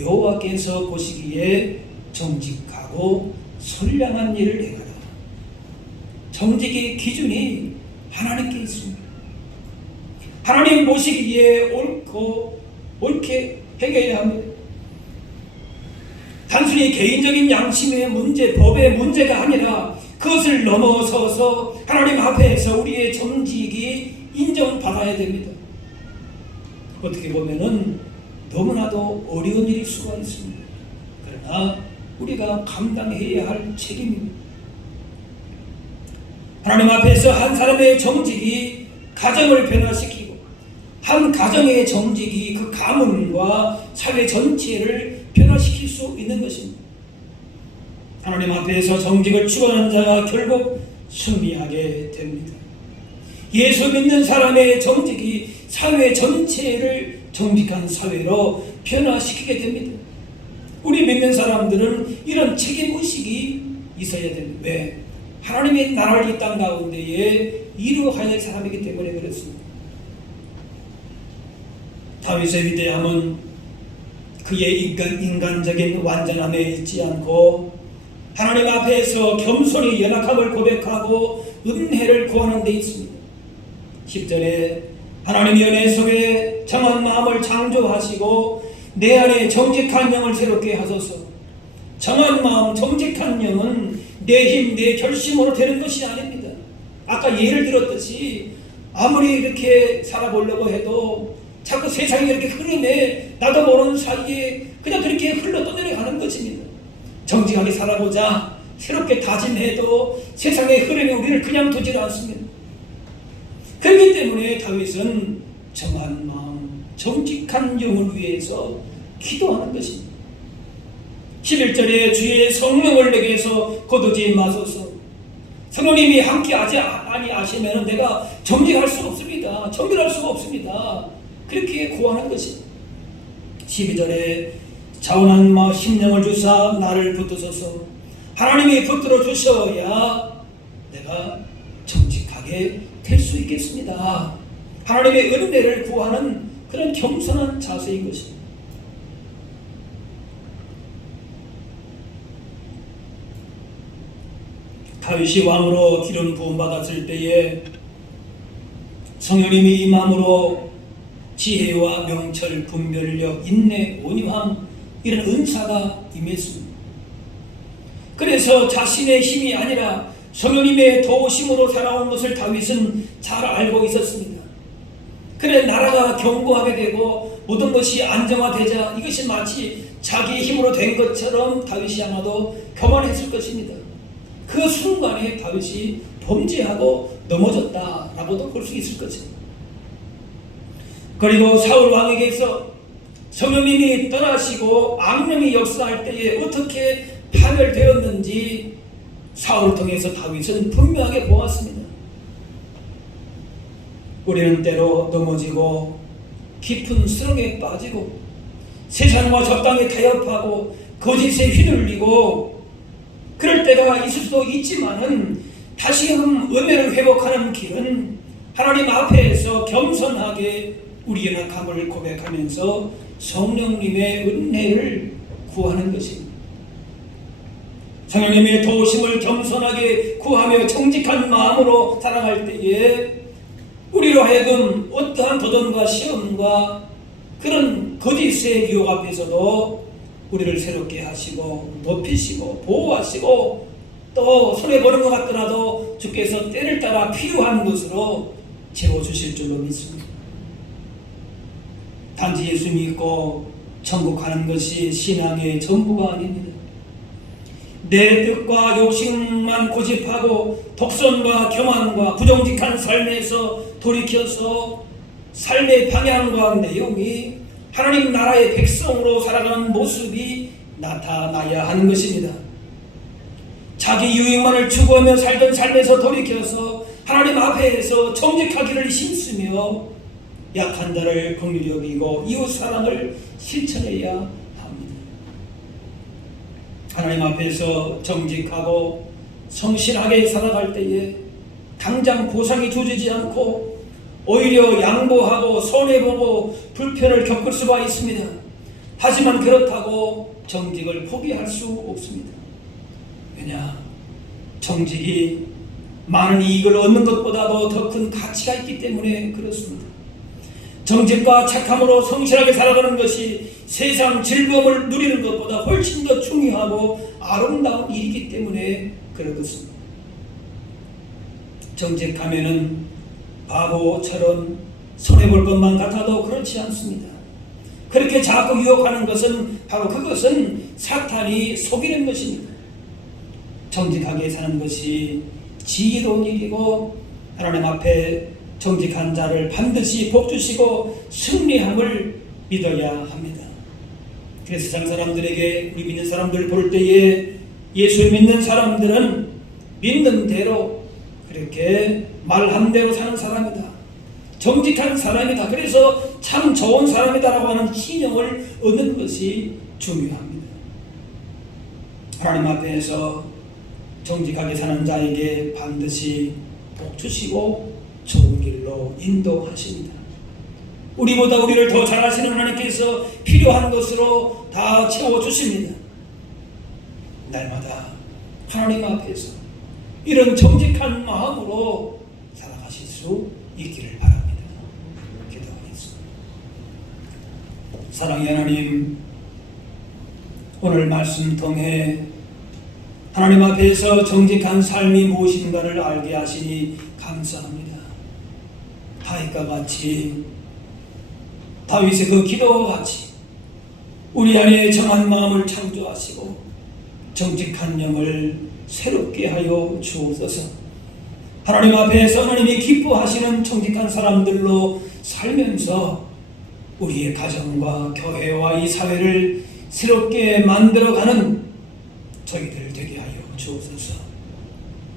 여호와께서 보시기에 정직하고 선량한 일을 행하라. 정직의 기준이 하나님께 있습니다. 하나님 보시기에 옳게 행해야 합니다. 단순히 개인적인 양심의 문제, 법의 문제가 아니라 그것을 넘어서서 하나님 앞에서 우리의 정직이 인정받아야 됩니다. 어떻게 보면은 너무나도 어려운 일일 수가 있습니다. 그러나 우리가 감당해야 할 책임입니다. 하나님 앞에서 한 사람의 정직이 가정을 변화시키고 한 가정의 정직이 그 가문과 사회 전체를 변화시킬 수 있는 것입니다. 하나님 앞에서 정직을 추구하는 자가 결국 승리하게 됩니다. 예수 믿는 사람의 정직이 사회 전체를 정직한 사회로 변화시키게 됩니다. 우리 믿는 사람들은 이런 책임의식이 있어야 됩니다. 왜? 하나님의 나라를 이 땅 가운데에 이루어가야 할 사람이기 때문에 그렇습니다. 다윗의 위대함은 그의 인간적인 완전함에 있지 않고 하나님 앞에서 겸손히 연약함을 고백하고 은혜를 구하는 데 있습니다. 10절에 하나님의 은혜 속에 정한 마음을 창조하시고 내 안에 정직한 영을 새롭게 하소서. 정한 마음, 정직한 영은 내 힘, 내 결심으로 되는 것이 아닙니다. 아까 예를 들었듯이 아무리 이렇게 살아보려고 해도 자꾸 세상이 이렇게 흐름에 나도 모르는 사이에 그냥 그렇게 흘러 떠내려가는 것입니다. 정직하게 살아보자 새롭게 다짐해도 세상의 흐름에 우리를 그냥 두질 않습니다. 그렇기 때문에 다윗은 정한 마음, 정직한 영을 위해서 기도하는 것입니다. 11절에 주의 성령을 내게서 거두지 마소서. 성령님이 함께하지 아니하시면 내가 정직할 수 없습니다. 정결할 수가 없습니다. 그렇게 구하는 것입니다. 12절에 자원한 마 심령을 주사 나를 붙드소서. 하나님이 붙들어 주셔야 내가 정직하게 될 수 있겠습니다. 하나님의 은혜를 구하는 그런 겸손한 자세인 것입니다. 다윗이 왕으로 기름 부음 받았을 때에 성령님이 임함으로 지혜와 명철, 분별력, 인내, 온유함 이런 은사가 임했습니다. 그래서 자신의 힘이 아니라 성령님의 도우심으로 살아온 것을 다윗은 잘 알고 있었습니다. 그래 나라가 견고하게 되고 모든 것이 안정화되자 이것이 마치 자기의 힘으로 된 것처럼 다윗이 아마도 교만했을 것입니다. 그 순간에 다윗이 범죄하고 넘어졌다라고도 볼 수 있을 것입니다. 그리고 사울 왕에게서 성령님이 떠나시고 악령이 역사할 때에 어떻게 파멸되었는지 사울을 통해서 다윗은 분명하게 보았습니다. 우리는 때로 넘어지고 깊은 수렁에 빠지고 세상과 적당히 타협하고 거짓에 휘둘리고 그럴 때가 있을 수도 있지만은 다시금 은혜를 회복하는 길은 하나님 앞에서 겸손하게 우리의 연약함을 고백하면서 성령님의 은혜를 구하는 것입니다. 성령님의 도우심을 겸손하게 구하며 정직한 마음으로 살아갈 때에 우리로 하여금 어떠한 도전과 시험과 그런 거짓의 유혹 앞에서도 우리를 새롭게 하시고 높이시고 보호하시고 또 손해보는 것 같더라도 주께서 때를 따라 필요한 것으로 채워주실 줄로 믿습니다. 단지 예수 믿고 천국 가는 것이 신앙의 전부가 아닙니다. 내 뜻과 욕심만 고집하고 독선과 교만과 부정직한 삶에서 돌이켜서 삶의 방향과 내용이 하나님 나라의 백성으로 살아가는 모습이 나타나야 하는 것입니다. 자기 유익만을 추구하며 살던 삶에서 돌이켜서 하나님 앞에서 정직하기를 힘쓰며 약한 자를 긍휼히 여기고 이웃 사랑을 실천해야 합니다. 하나님 앞에서 정직하고 성실하게 살아갈 때에 당장 보상이 주어지지 않고 오히려 양보하고 손해보고 불편을 겪을 수가 있습니다. 하지만 그렇다고 정직을 포기할 수 없습니다. 왜냐? 정직이 많은 이익을 얻는 것보다도 더 큰 가치가 있기 때문에 그렇습니다. 정직과 착함으로 성실하게 살아가는 것이 세상 즐거움을 누리는 것보다 훨씬 더 중요하고 아름다운 일이기 때문에 그렇습니다. 정직하면은 바보처럼 손해볼 것만 같아도 그렇지 않습니다. 그렇게 자꾸 유혹하는 것은 바로 그것은 사탄이 속이는 것입니다. 정직하게 사는 것이 지혜로운 일이고 하나님 앞에 정직한 자를 반드시 복주시고 승리함을 믿어야 합니다. 그래서 세상 사람들에게 우리 믿는 사람들 볼 때에 예수 믿는 사람들은 믿는 대로 그렇게 말한 대로 사는 사람이다. 정직한 사람이다. 그래서 참 좋은 사람이다라고 하는 신용을 얻는 것이 중요합니다. 하나님 앞에서 정직하게 사는 자에게 반드시 복 주시고 좋은 길로 인도하십니다. 우리보다 우리를 더 잘하시는 하나님께서 필요한 것으로 다 채워주십니다. 날마다 하나님 앞에서 이런 정직한 마음으로 살아가실 수 있기를 바랍니다. 기도하겠습니다. 사랑의 하나님, 오늘 말씀 통해 하나님 앞에서 정직한 삶이 무엇인가를 알게 하시니 감사합니다. 다윗과 같이, 다윗의 그 기도와 같이 우리 안에 정한 마음을 창조하시고 정직한 영을 새롭게 하여 주옵소서. 하나님 앞에서 하나님이 기뻐하시는 정직한 사람들로 살면서 우리의 가정과 교회와 이 사회를 새롭게 만들어가는 저희들 되게 하여 주옵소서.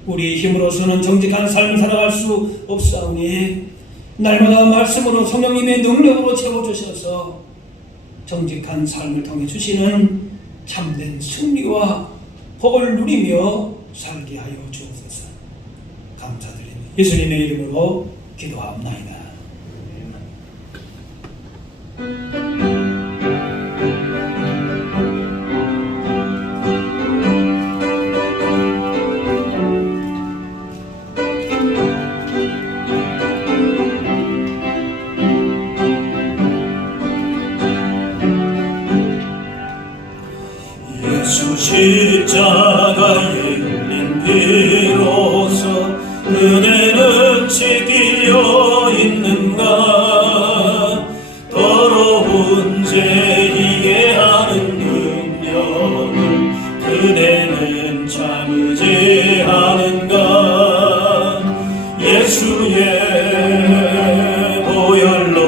우리 힘으로서는 정직한 삶을 살아갈 수 없사오니 날마다 말씀으로 성령님의 능력으로 채워주셔서 정직한 삶을 통해 주시는 참된 승리와 복을 누리며 살게 하여 주옵소서. 감사드립니다. 예수님의 이름으로 기도하옵나이다. 예수 십자가에 흘린 피로써 은혜는 지키려 있는가. 더러운 죄 이해하는 능력을 그대는 참으지 않은가. 예수의 보혈로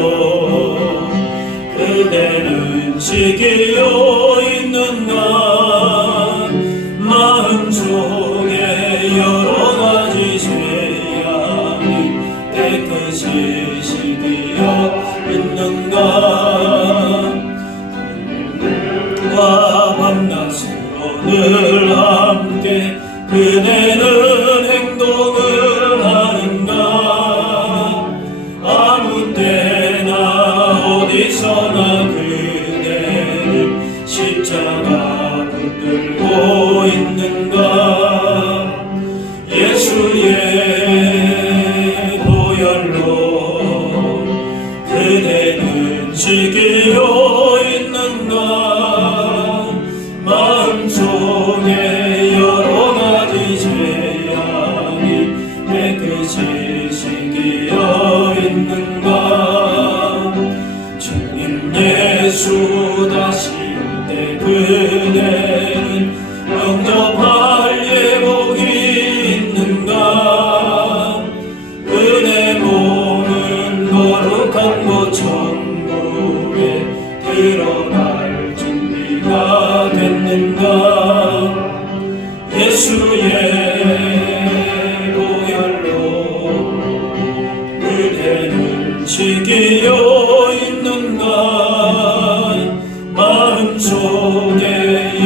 그대는 지키려 있는가. 마음속에 여러 가지 죄악이 깨끗이 씻겨 있는가. 와 밤낮으로 늘 함께 그대는 행동을 하는가. 아무 때나 어디서나 그대는 십자가 붙들고 있는가. 예수의 보혈로 그대는 지키려 있는가. 마음속에 여러 가지 죄악이 깨끗이 씻겨 있는가. 주님 예수 다시 올 때 그대는 영접할 예복이 있는가. 그대 몸은 거룩한 곳 천국에 들어갈 준비가 됐는가. 예수의 보혈로 그대는 지키려 있는가. 마음속에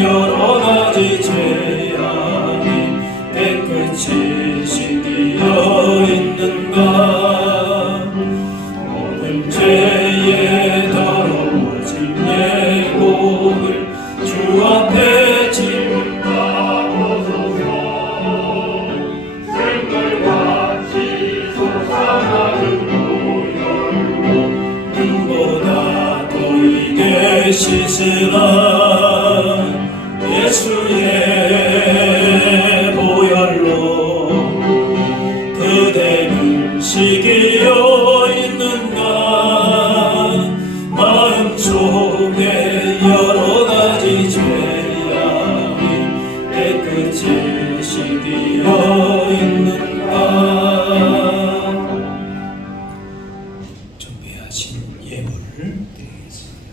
여러 가지 죄악이 깨끗이 씻겨 있는가. 모든 죄에 더러워진 내 몸을 주 앞에 짓밟아보소서. 생글같이 솟아나는 보혈로 눈보다 보이게 씻으라. 예수의 보혈로 그대는 지키려 있는가. 마음속에 여러 가지 죄악이 깨끗이 씻겨 있는가. 준비하신 예물을 드리겠습니다.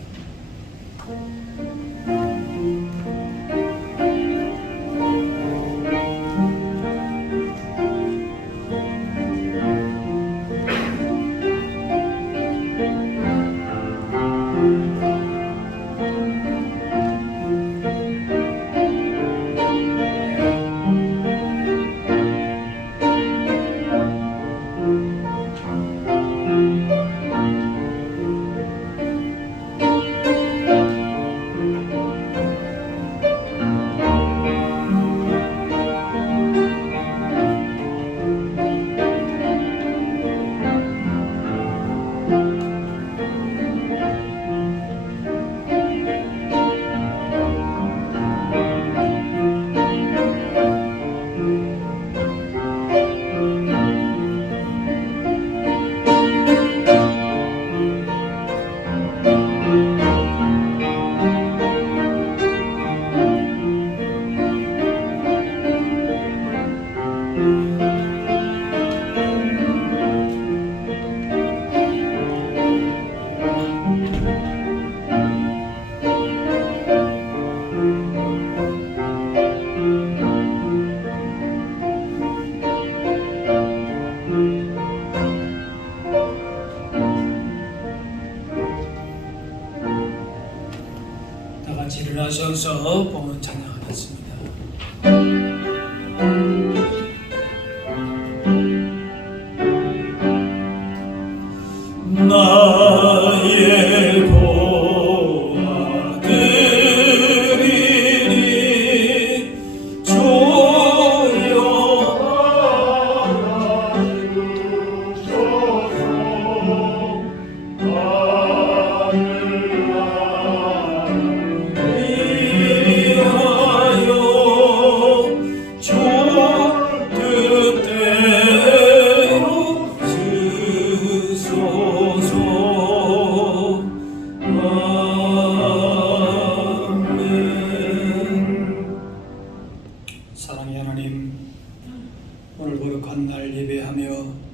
이어서 봉헌 찬양하겠습니다. 나의 보아들이니 조용하라 주소서. 위하여 주 뜻대로 쓰소서. 아멘. 사랑의 하나님, 오늘 거룩한 날 예배하며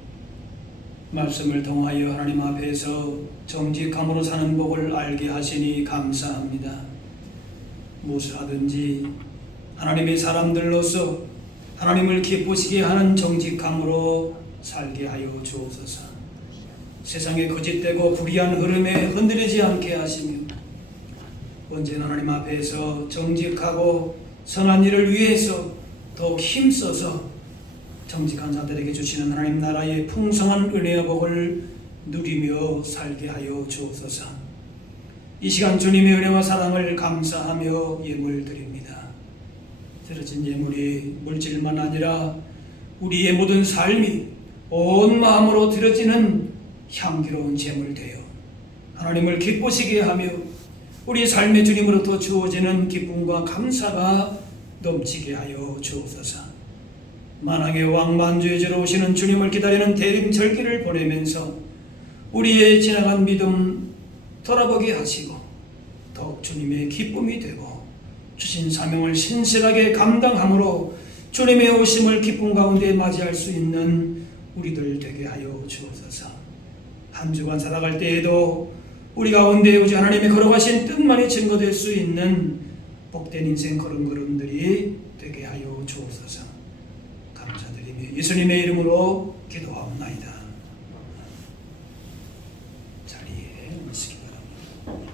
말씀을 통하여 하나님 앞에서 정직함으로 사는 복을 알게 하시니 감사합니다. 무엇을 하든지 하나님의 사람들로서 하나님을 기쁘시게 하는 정직함으로 살게 하여 주옵소서. 세상의 거짓되고 불의한 흐름에 흔들리지 않게 하시며 언제나 하나님 앞에서 정직하고 선한 일을 위해서 더욱 힘써서 정직한 자들에게 주시는 하나님 나라의 풍성한 은혜와 복을 누리며 살게 하여 주옵소서. 이 시간 주님의 은혜와 사랑을 감사하며 예물 드립니다. 드려진 예물이 물질만 아니라 우리의 모든 삶이 온 마음으로 드려지는 향기로운 제물 되어 하나님을 기쁘시게 하며 우리 삶의 주님으로부터 주어지는 기쁨과 감사가 넘치게 하여 주옵소서. 만왕의 왕 만주의 주로 오시는 주님을 기다리는 대림절기를 보내면서 우리의 지나간 믿음 돌아보게 하시고 더욱 주님의 기쁨이 되고 주신 사명을 신실하게 감당함으로 주님의 오심을 기쁨 가운데 맞이할 수 있는 우리들 되게 하여 주옵소서. 한 주간 살아갈 때에도 우리 가운데 오직 하나님의 걸어가신 뜻만이 증거될 수 있는 복된 인생 걸음걸음들이 되게 하여 주옵소서. 감사드리며 예수님의 이름으로 기도하옵나이다. 자리에 앉으시기 바랍니다.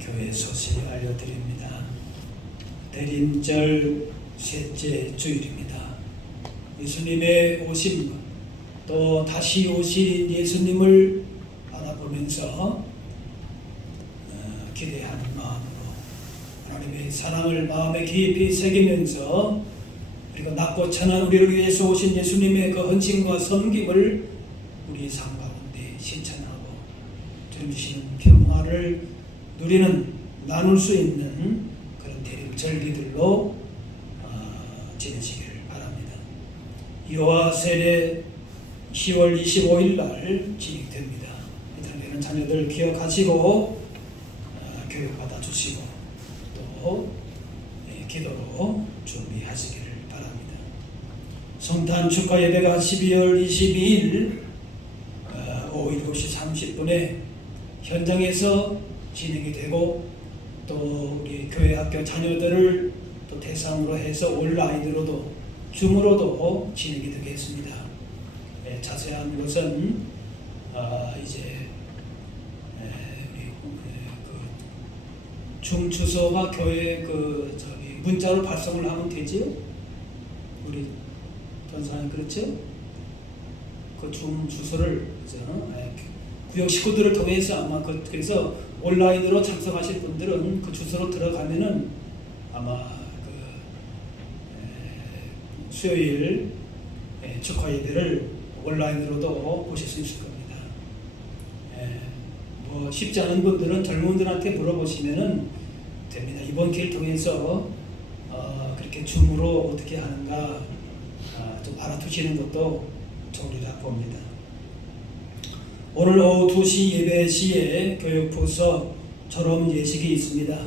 교회 소식 알려드립니다. 대림절 셋째 주일입니다. 예수님의 오심, 또 다시 오신 예수님을 바라보면서 기대하는 마음으로 하나님의 사랑을 마음에 깊이 새기면서 그리고 낮고 천한 우리를 위해서 오신 예수님의 그 헌신과 섬김을 우리 삶 가운데 실천하고 주님 주시는 평화를 누리는 나눌 수 있는 그런 대림절기들로 지내시기를 바랍니다. 이와 세례 10월 25일 날 진행됩니다. 이 당에는 자녀들 기억하시고 교육받아 주시고 또 기도로 준비하시기를 바랍니다. 성탄 축하 예배가 12월 22일 오후 7시 30분에 현장에서 진행이 되고 또 우리 교회 학교 자녀들을 또 대상으로 해서 온라인으로도 줌으로도 진행이 되겠습니다. 자세한 것은 이제 줌 주소가 교회 문자로 발송을 하면 되지요? 우리 전사님 그렇죠? 그 줌 주소를 구역 식구들을 통해서 아마 그래서 온라인으로 참석하실 분들은 그 주소로 들어가면은 아마 수요일 축하 예배를 온라인으로도 보실 수 있을 겁니다. 뭐 쉽지 않은 분들은 젊은 분들한테 물어보시면은 됩니다. 이번 기회를 통해서 그렇게 줌으로 어떻게 하는가 좀 알아두시는 것도 좋으리라 봅니다. 오늘 오후 2시 예배 시에 교육부서 졸업 예식이 있습니다.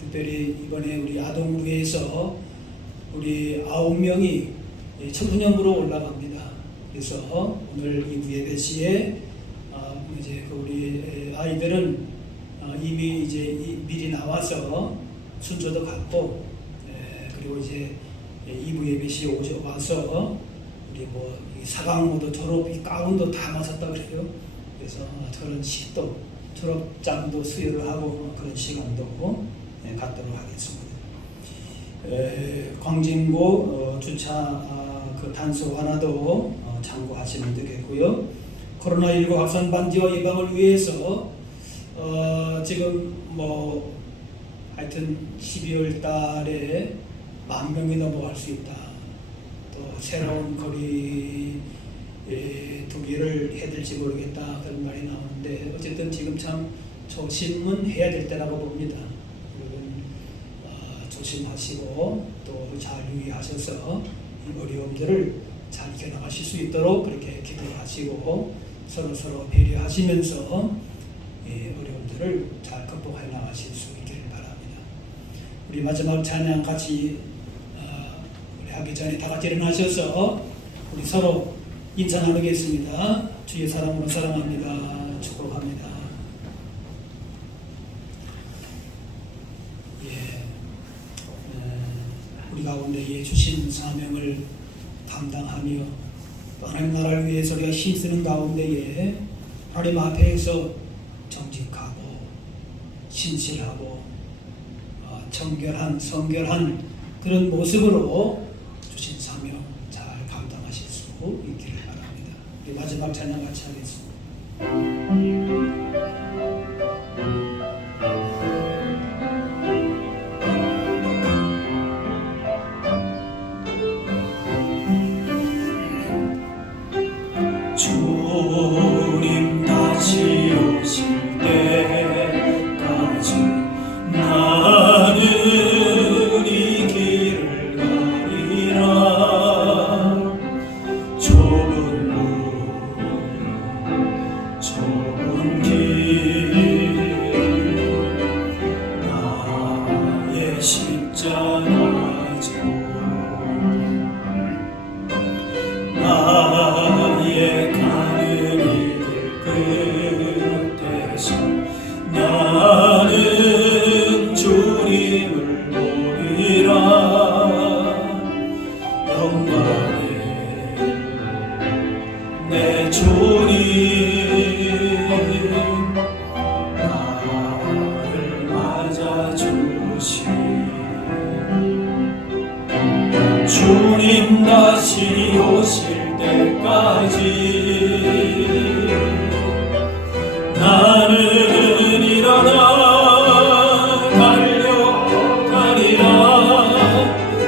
특별히 이번에 우리 아동부에서 우리 9명이 청소년부로 올라갑니다. 그래서 오늘 이부 예배 시에 이제 우리 아이들은 이미 이제 미리 나와서 순서도 갖고 그리고 이제 이부 예배 시에 와서 우리 뭐 사강모도 졸업 가운도 다 맞았다 그래요. 그래서 그런 시도 졸업장도 수여를 하고 그런 시간도 갖도록 하겠습니다. 광진구 주차 그 단속 하나도 참고하시면 되겠고요. 코로나19 확산 방지와 예방을 위해서 지금 뭐 하여튼 12월 달에 10,000명이 넘어갈 수 있다. 또 새로운 거리 두기를 해야 될지 모르겠다 그런 말이 나오는데 어쨌든 지금 참 조심은 해야 될 때라고 봅니다. 여러분 조심하시고 또 잘 유의하셔서 이 어려움들을 잘 이겨나가실 수 있도록 그렇게 기도를 하시고 서로 배려하시면서 어려움들을 잘 극복해 나가실 수 있기를 바랍니다. 우리 마지막 찬양 같이 우리 하기 전에 다 같이 일어나셔서 우리 서로 인사 나누겠습니다. 주의 사랑으로 사랑합니다. 축복합니다. 우리 가운데에 주신 사명을 감당하며 또 하나님 나라를 위해서 우리가 힘쓰는 가운데에 하나님 앞에서 정직하고 신실하고 정결한 성결한 그런 모습으로 주신 사명 잘 감당하실 수 있기를 바랍니다. 우리 마지막 찬양 같이 하겠습니다. 주님 다시 오실 때까지 나는 이 길을 가리라. 좁은 길 나의 십자가 져 나의 가는 길 끝에서 나는 주님을 보리라. 영광의 내 주님 나를 맞아주시 주님 다시 오실 때까지 나는 일어나 달려가리라.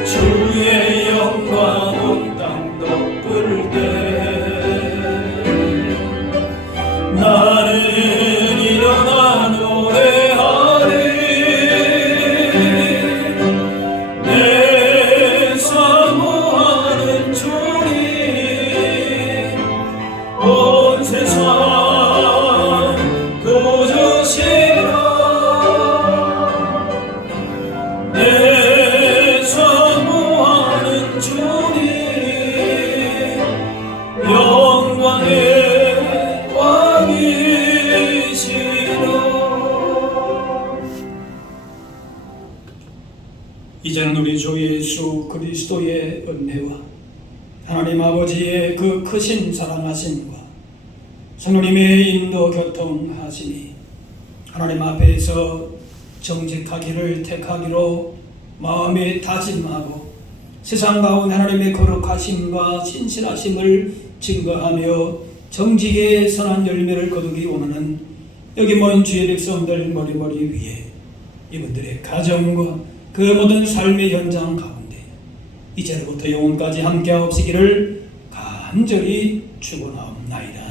주의 영광 온 땅 덮을 때 나는 일어나 노래하리. 내 사모하는 주님 온 세상 구주시라. 내 사모하는 주님 영광의 왕이시라. 이제는 우리 주 예수 그리스도의 은혜와 하나님 아버지의 그 크신 사랑하심과 성령님의 인도 교통하심이 하나님 앞에서 정직하기를 택하기로 마음에 다짐하고 세상 가운데 하나님의 거룩하심과 신실하심을 증거하며 정직의 선한 열매를 거두기 원하는 여기 모인 주의 백성들 머리머리 위에 이분들의 가정과 그 모든 삶의 현장 가운데 이제로부터 영원까지 함께하옵시기를 간절히 축원하옵나이다.